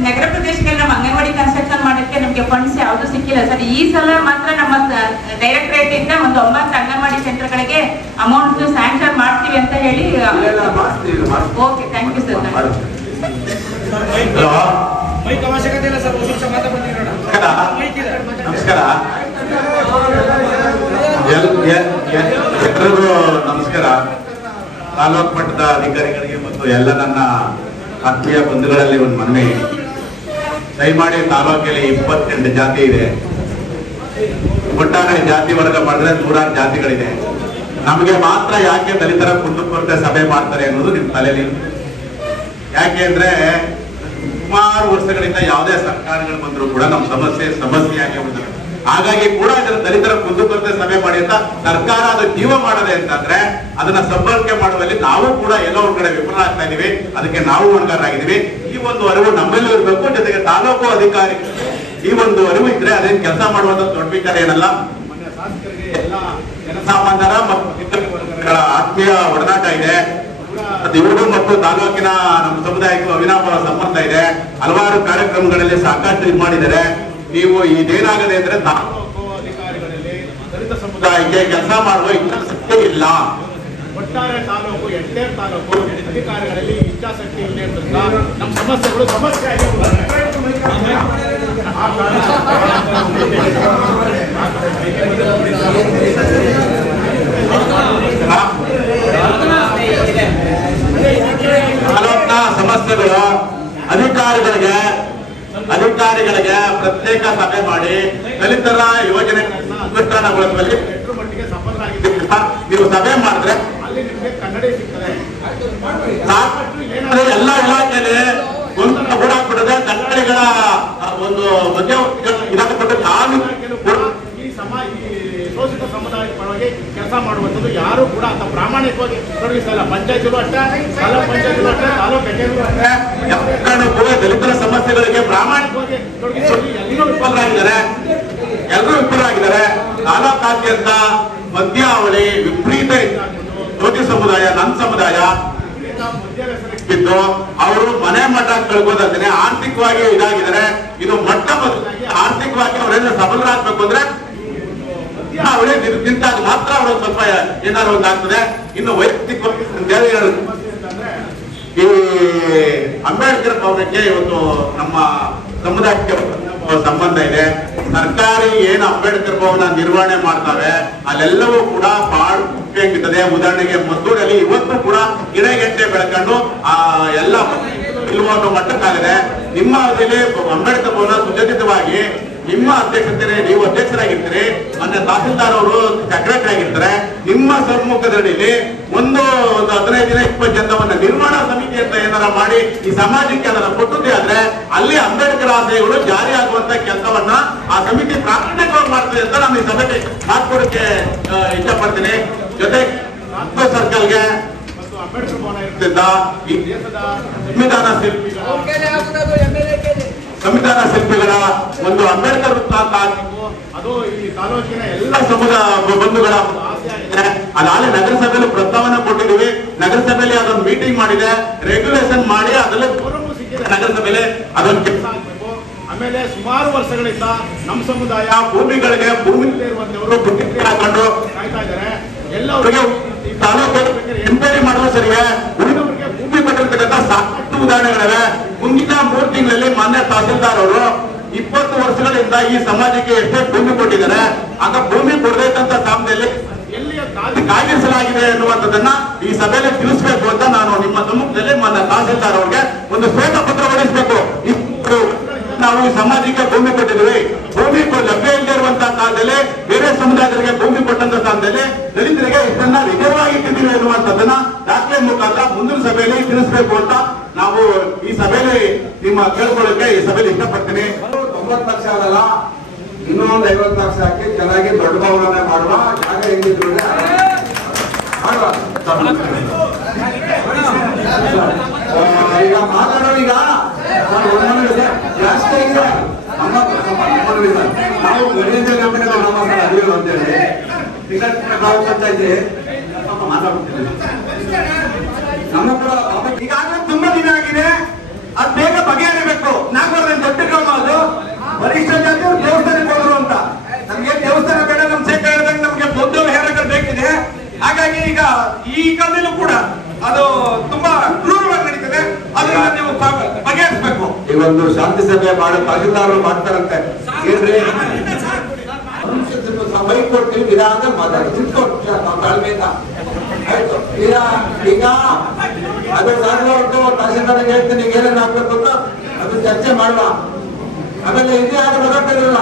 ನಗರ ಪ್ರದೇಶದಲ್ಲಿ ನಮ್ಮ ಅಂಗನವಾಡಿ ಕನ್ಸ್ಟ್ರಕ್ಷನ್ ಮಾಡಕ್ಕೆ ನಮ್ಗೆ ಫಂಡ್ಸ್ ಯಾವ್ದು ಸಿಕ್ಕಿಲ್ಲ ಸರ್. ಈ ಸಲ ಮಾತ್ರ ನಮ್ಮ ಡೈರೆಕ್ಟರೇಟ್ ಇಂದ ಒಂದು 9 ಅಂಗನವಾಡಿ ಸೆಂಟರ್ಗಳಿಗೆ ಅಮೌಂಟ್ ಸ್ಯಾಂಕ್ಷನ್ ಮಾಡ್ತೀವಿ ಅಂತ ಹೇಳಿ. Okay, thank you sir. ನಮಸ್ಕಾರ ಎಲ್ರಿಗೂ ನಮಸ್ಕಾರ. ತಾಲೂಕು ಮಟ್ಟದ ಅಧಿಕಾರಿಗಳಿಗೆ ಮತ್ತು ಎಲ್ಲ ನನ್ನ ಆತ್ಮೀಯ ಬಂಧುಗಳಲ್ಲಿ ಒಂದು ಮನವಿ. ದಯಮಾಡಿ ತಾಲೂಕಲ್ಲಿ 28 ಜಾತಿ ಇದೆ. ಒಟ್ಟಾರೆ ಜಾತಿ ವರ್ಗ ಮಾಡಿದ್ರೆ 106 ಜಾತಿಗಳಿದೆ. ನಮಗೆ ಮಾತ್ರ ಯಾಕೆ ದಲಿತರ ಕುಂದುಕೊರತೆ ಸಭೆ ಮಾಡ್ತಾರೆ ಅನ್ನೋದು ನಿಮ್ ತಲೆಯಲ್ಲಿ. ಯಾಕೆ ಅಂದ್ರೆ ಸುಮಾರು ವರ್ಷಗಳಿಂದ ಯಾವುದೇ ಸರ್ಕಾರಗಳು ಬಂದ್ರು ಕೂಡ ನಮ್ಮ ಸಮಸ್ಯೆಯಾಗಿ ಉಳಿದ್ರೆ, ಹಾಗಾಗಿ ಕೂಡ ಇದರ ದಲಿತರ ಕುಂದುಕೊರತೆ ಸಭೆ ಮಾಡಿ ಅಂತ ಸರ್ಕಾರ ಅದು ಜೀವ ಮಾಡದೆ ಅಂತಂದ್ರೆ ಅದನ್ನ ಸಬಳಕೆ ಮಾಡುವಲ್ಲಿ ನಾವು ಕೂಡ ಎಲ್ಲೋ ಒಂದ್ ಕಡೆ ವಿಫಲ ಆಗ್ತಾ ಇದೀವಿ. ಅದಕ್ಕೆ ನಾವು ಹೊಣೆಗಾರರಾಗಿದ್ದೀವಿ. ಈ ಒಂದು ಅರಿವು ನಮ್ಮಲ್ಲೂ ಇರಬೇಕು. ಜೊತೆಗೆ ತಾಲೂಕು ಅಧಿಕಾರಿ ಈ ಒಂದು ಅರಿವು ಇದ್ರೆ ಅದೇನ್ ಕೆಲಸ ಮಾಡುವಂತ ದೊಡ್ಡ ವಿಚಾರ ಏನಲ್ಲ. ಶಾಸಕರಿಗೆ ಎಲ್ಲ ಜನಸಾಮಾನ್ಯರ ಮತ್ತು ಇತರ ಆತ್ಮೀಯ ಒಡನಾಟ ಇದೆ. ಇವರು ಮತ್ತು ತಾಲೂಕಿನ ನಮ್ಮ ಸಮುದಾಯಕ್ಕೂ ಅವಿನಾಭಾವ ಸಂಬಂಧ ಇದೆ. ಹಲವಾರು ಕಾರ್ಯಕ್ರಮಗಳಲ್ಲಿ ಸಾಕಷ್ಟು ಇದು ಮಾಡಿದ್ದಾರೆ. ನೀವು ಇದೇನಾಗದೆ ಅಂದ್ರೆ ತಾಲೂಕು ಅಧಿಕಾರಿಗಳಲ್ಲಿ ದಲಿತ ಸಮುದಾಯಕ್ಕೆ ಕೆಲಸ ಮಾಡುವ ಇಚ್ಛಾಶಕ್ತಿ ಇಲ್ಲ. ಒಟ್ಟಾರೆ ತಾಲೂಕು ಎಂಟೇರ್ ತಾಲೂಕು ಅಧಿಕಾರಿಗಳಲ್ಲಿ ಇಚ್ಛಾಶಕ್ತಿ ಇಲ್ಲ ಅಂತ ನಮ್ಮ ಸಮಸ್ಯೆಗಳು ಸಮಸ್ಯೆ ತಾಲೂಕಿನ ಸಮಸ್ಯೆಗಳು ಅಧಿಕಾರಿಗಳಿಗೆ ಪ್ರತ್ಯೇಕ ಸಭೆ ಮಾಡಿ ದಲಿತರ ಯೋಜನೆಗಳನ್ನ ಅನುಷ್ಠಾನಗೊಳಿಸುವಲ್ಲಿ ಎಷ್ಟು ಮಟ್ಟಿಗೆ ಸಫಲರಾಗಿದ್ದೀರಾ ನೀವು ಸಭೆ ಮಾಡಿದ್ರೆ ಅಲ್ಲಿ ನಿಮಗೆ ಕನ್ನಡಿ ಸಿಗ್ತದೆ. ಎಲ್ಲ ಇಲಾಖೆಯಲ್ಲಿ ಗೊಂದಲ ಓಡಾಕ್ಬಿಡದೆ ಕನ್ನಡಿಗಳ ಒಂದು ಮಧ್ಯವರ್ತಿಗಳ ಇಲಾಖೆ ಕಾನೂನು ಈ ಶೋಷಿತ ಸಮುದಾಯದ ಪರವಾಗಿ ಕೆಲಸ ಮಾಡುವಂಥದ್ದು ಯಾರು ಕೂಡ ಅಂತ ಪ್ರಾಮಾಣಿಕವಾಗಿ ತೊಡಗಿಸಲ್ಲ. ಪಂಚಾಯತಿಗಳು ಅಷ್ಟೇ, ತಾಲೂಕು ಪಂಚಾಯತಿಗಳು ಅಷ್ಟೇ, ತಾಲೂಕು ಕಚೇರಿಗಳು ಅಷ್ಟೇ, ದಲಿತರ ಸಮಸ್ಯೆಗಳಿಗೆ ಪ್ರಾಮಾಣಿಕವಾಗಿ ತೊಡಗಿಸುವಲ್ಲಿ ಎಲ್ಲರೂ ವಿಫಲರಾಗಿದ್ದಾರೆ. ತಾಲೂಕಾದ್ಯಂತ ಮಧ್ಯಾವಳಿ ವಿಪರೀತ ಜ್ಯೋತಿ ಸಮುದಾಯ, ನನ್ನ ಸಮುದಾಯ ಬಿದ್ದು ಅವರು ಮನೆ ಮಠ ಕಳ್ಕೋದಂತೆ ಆರ್ಥಿಕವಾಗಿ ಇದಾಗಿದ್ದಾರೆ. ಇದು ಮೊಟ್ಟ ಮೊದಲಾಗಿ ಆರ್ಥಿಕವಾಗಿ ಅವರೆಲ್ಲ ಸಬಲರಾಗಬೇಕು ಅಂದ್ರೆ ಅವರೇ ನಿಂತಾಗ ಮಾತ್ರ ಅವರು ಸ್ವಲ್ಪ ಏನಾದ್ರು ಒಂದಾಗ್ತದೆ. ಇನ್ನು ವೈಯಕ್ತಿಕವಾಗಿ ಈ ಅಂಬೇಡ್ಕರ್ ಭವನಕ್ಕೆ ಇವತ್ತು ನಮ್ಮ ಸಮುದಾಯಕ್ಕೆ ಸಂಬಂಧ ಇದೆ. ಸರ್ಕಾರಿ ಏನು ಅಂಬೇಡ್ಕರ್ ಭವನ ನಿರ್ವಹಣೆ ಮಾಡ್ತಾರೆ ಅಲ್ಲೆಲ್ಲವೂ ಕೂಡ ಬಹಳ ಮುಖ್ಯವಾಗಿದೆ. ಉದಾಹರಣೆಗೆ ಮದ್ದೂರಲ್ಲಿ ಇವತ್ತು ಕೂಡ ಗಿಡಗಂಟೆ ಬೆಳ್ಕೊಂಡು ಎಲ್ಲ ಇಲ್ವೋ ಅನ್ನೋ ಮಟ್ಟಕ್ಕಾಗಿದೆ. ನಿಮ್ಮ ಅವಧಿಯಲ್ಲಿ ಅಂಬೇಡ್ಕರ್ ಭವನ ಸುಸಜ್ಜಿತವಾಗಿ ನಿಮ್ಮ ಅಧ್ಯಕ್ಷತೆ, ನೀವು ಅಧ್ಯಕ್ಷರಾಗಿರ್ತೀರಿ, ಮೊನ್ನೆ ತಹಸೀಲ್ದಾರ್ ಅವರು ಸೆಕ್ರೆಟರಿ ಆಗಿರ್ತಾರೆ. ನಿಮ್ಮ ಸಮ್ಮುಖದಲ್ಲಿ ಒಂದು 15 ದಿನ 20 ಜನವನ್ನ ನಿರ್ಮಾಣ ಸಮಿತಿ ಅಂತ ಏನಾರ ಮಾಡಿ ಈ ಸಮಾಜಕ್ಕೆ ಅದನ್ನ ಕೊಟ್ಟದ್ದೇ ಆದ್ರೆ ಅಲ್ಲಿ ಅಂಬೇಡ್ಕರ್ ಆಶಯಗಳು ಜಾರಿ ಆಗುವಂತ ಕೆಲಸವನ್ನ ಆ ಸಮಿತಿ ಪ್ರಾಥಮಿಕವಾಗಿ ಮಾಡ್ತದೆ ಅಂತ ನಾನು ಈ ಸಭೆಗೆ ಮಾತುಕೊಡಕ್ಕೆ ಇಷ್ಟಪಡ್ತೀನಿ. ಜೊತೆ ಸರ್ಕಲ್ಗೆ ಮತ್ತು ಅಂಬೇಡ್ಕರ್ ಭವನ ಇರ್ತಿದ್ದ ಈ ದೇಶದ ಸಂವಿಧಾನ ಶಿಲ್ಪಿಗಳ ಒಂದು ಅಂಬೇಡ್ಕರ್ ವೃತ್ತ ಅಂತ ಆಗಿದ್ದು ಅದು ಈ ತಾಲೂಕಿನ ಎಲ್ಲ ಸಮುದಾಯ ಬಂಧುಗಳ ಅದಾಗಲೇ ನಗರಸಭೆಯಲ್ಲಿ ಪ್ರಸ್ತಾವನೆ ಕೊಟ್ಟಿದ್ದೀವಿ. ನಗರಸಭೆಯಲ್ಲಿ ಅದೊಂದು ಮೀಟಿಂಗ್ ಮಾಡಿದೆ, ರೆಗ್ಯುಲೇಷನ್ ಮಾಡಿ ಅದರಲ್ಲಿ ಗೌರವ ಸಿಕ್ಕಿದೆ ನಗರಸಭೆಯಲ್ಲಿ. ಅದೊಂದು ಕೆಲಸ ಆಗಬೇಕು. ಆಮೇಲೆ ಸುಮಾರು ವರ್ಷಗಳಿಂದ ನಮ್ಮ ಸಮುದಾಯ ಭೂಮಿಗಳಿಗೆ ಭೂಮಿ ಇರುವಂತವರು ಪ್ರತಿಕ್ರಿಯೆ ಹಾಕೊಂಡು ಕಾಯ್ತಾ ಇದ್ದಾರೆ. ಎಲ್ಲವರಿಗೆ ತಾಲೂಕು ಎಂಕ್ವೈರಿ ಮಾಡುವ ಸರಿಗೆ ಉಳಿದವರಿಗೆ ಭೂಮಿ ಕೊಟ್ಟಿರ್ತಕ್ಕಂಥ ಸಾಕಷ್ಟು ಉದಾಹರಣೆಗಳಿವೆ. ಮುಂದಿನ 3 ತಿಂಗಳಲ್ಲಿ ಮಾನ್ಯ ತಹಸೀಲ್ದಾರ್ ಅವರು 20 ವರ್ಷಗಳಿಂದ ಈ ಸಮಾಜಕ್ಕೆ ಎಷ್ಟೇ ಭೂಮಿ ಕೊಟ್ಟಿದ್ದಾರೆ. ಆಗ ಭೂಮಿ ಕೊಡಬೇಕಂತ ಸಮಯದಲ್ಲಿ ಎಲ್ಲಿ ಕಾಯ್ದಿರಿಸಲಾಗಿದೆ ಎನ್ನುವಂಥದ್ದನ್ನ ಈ ಸಭೆಯಲ್ಲಿ ತಿಳಿಸಬೇಕು ಅಂತ ನಾನು ನಿಮ್ಮ ಸಮ್ಮುಖದಲ್ಲಿ ಮಾನ್ಯ ತಹಸೀಲ್ದಾರ್ ಅವರಿಗೆ ಒಂದು ಶ್ವೇತ ಪತ್ರ ಹೊರಡಿಸಬೇಕು. ನಾವು ಈ ಸಮಾಜಕ್ಕೆ ಭೂಮಿ ಕೊಟ್ಟಿದ್ದೀವಿ, ಭೂಮಿ ಲಭ್ಯ ಇಲ್ಲದೆ ಇರುವಂತಹ ಕಾಲದಲ್ಲಿ ಬೇರೆ ಸಮುದಾಯಗಳಿಗೆ ಭೂಮಿ ಕೊಟ್ಟಂತ ಸ್ಥಾನದಲ್ಲಿ ದಲಿತರಿಗೆ ಇದನ್ನ ರಿಸರ್ವ್ ಆಗಿ ಇಟ್ಟಿದ್ದೀವಿ ಎನ್ನುವಂಥದ್ದನ್ನ ದಾಖಲೆ ಮುಖಾಂತರ ಮುಂದಿನ ಸಭೆಯಲ್ಲಿ ತಿಳಿಸಬೇಕು ಅಂತ ನಾವು ಈ ಸಭೆಯಲ್ಲಿ ನಿಮ್ಮ ಕೇಳ್ಕೊಳ್ಳೋಕೆ ಈ ಸಭೆಯಲ್ಲಿ ಇಷ್ಟಪಡ್ತೀನಿ. 90 ಲಕ್ಷ ಆಗಲ್ಲ, ಇನ್ನೊಂದು 50 ಲಕ್ಷ ಹಾಕಿ ಚೆನ್ನಾಗಿ ದೊಡ್ಡ ಭವನ ಮಾಡುವ ಜಾಗ ಹೆಂಗಿದ್ರು ಮಾಡುವ. ಈಗ ಮಾತಾಡೋ ಈಗ ಜಾಸ್ತಿ ಆಗಿದೆ. ನಾವು ಗಡಿಯಂತ್ರ ಕಂಪನಿ ಅದಿಲ್ಲ ಅಂತೇಳಿ ಟಿಕೆಟ್ ಇದೆ ಮಾತಾಡ್ತೀನಿ. ನಮ್ಮ ಕೂಡ ಈಗಾಗಲೇ ತುಂಬಾ ದಿನ ಆಗಿದೆ, ಅದು ಬೇಗ ಬಗೆಹರಿಬೇಕು. ನಾಲ್ಕು ದೊಡ್ಡ ಕ್ರಮ ಅದು. ವರಿಷ್ಠ ಜಾತಿ ಅವ್ರು ದೇವಸ್ಥಾನಕ್ಕೆ ಹೋದ್ರು ಅಂತ, ನಮ್ಗೆ ದೇವಸ್ಥಾನ ಬೇಡ, ನಮ್ಮ ಶೇಖರಣೆದಾಗ ನಮ್ಗೆ ದೊಡ್ಡ ವಿಹಾರಗಳು ಬೇಕಿದೆ. ಹಾಗಾಗಿ ಈಗ ಈ ಕಾಲದಲ್ಲೂ ಕೂಡ ಅದು ತುಂಬಾ ಕ್ರೂರವಾಗಿ ನಡೀತದೆ. ಅದನ್ನ ನೀವು ಬಗೆಹರಿಸಬೇಕು. ಈ ಒಂದು ಶಾಂತಿ ಸಭೆ ಮಾಡೋ ತಹಸೀಲ್ದಾರ್ ಮಾಡ್ತಾರಂತೆ ಏನ್ರಿ ಬೈಕ್ ಕೊಡ್ತೀವಿ ವಿಧಾನ ಮಾತಾಡಿ ತಾಳ್ಮೆಯಿಂದ ಆಯ್ತು. ಈಗ ಅದು ಹೊರಟು ತಹಸೀಲ್ದಾರ್ಗೆ ಹೇಳ್ತೀನಿ ಏನೇನು ಹಾಕ್ಬೇಕು ಅಂತ ಅದು ಚರ್ಚೆ ಮಾಡುವ. ಆಮೇಲೆ ಇದೇ ಆಗ ಬರೋದಿಲ್ಲ.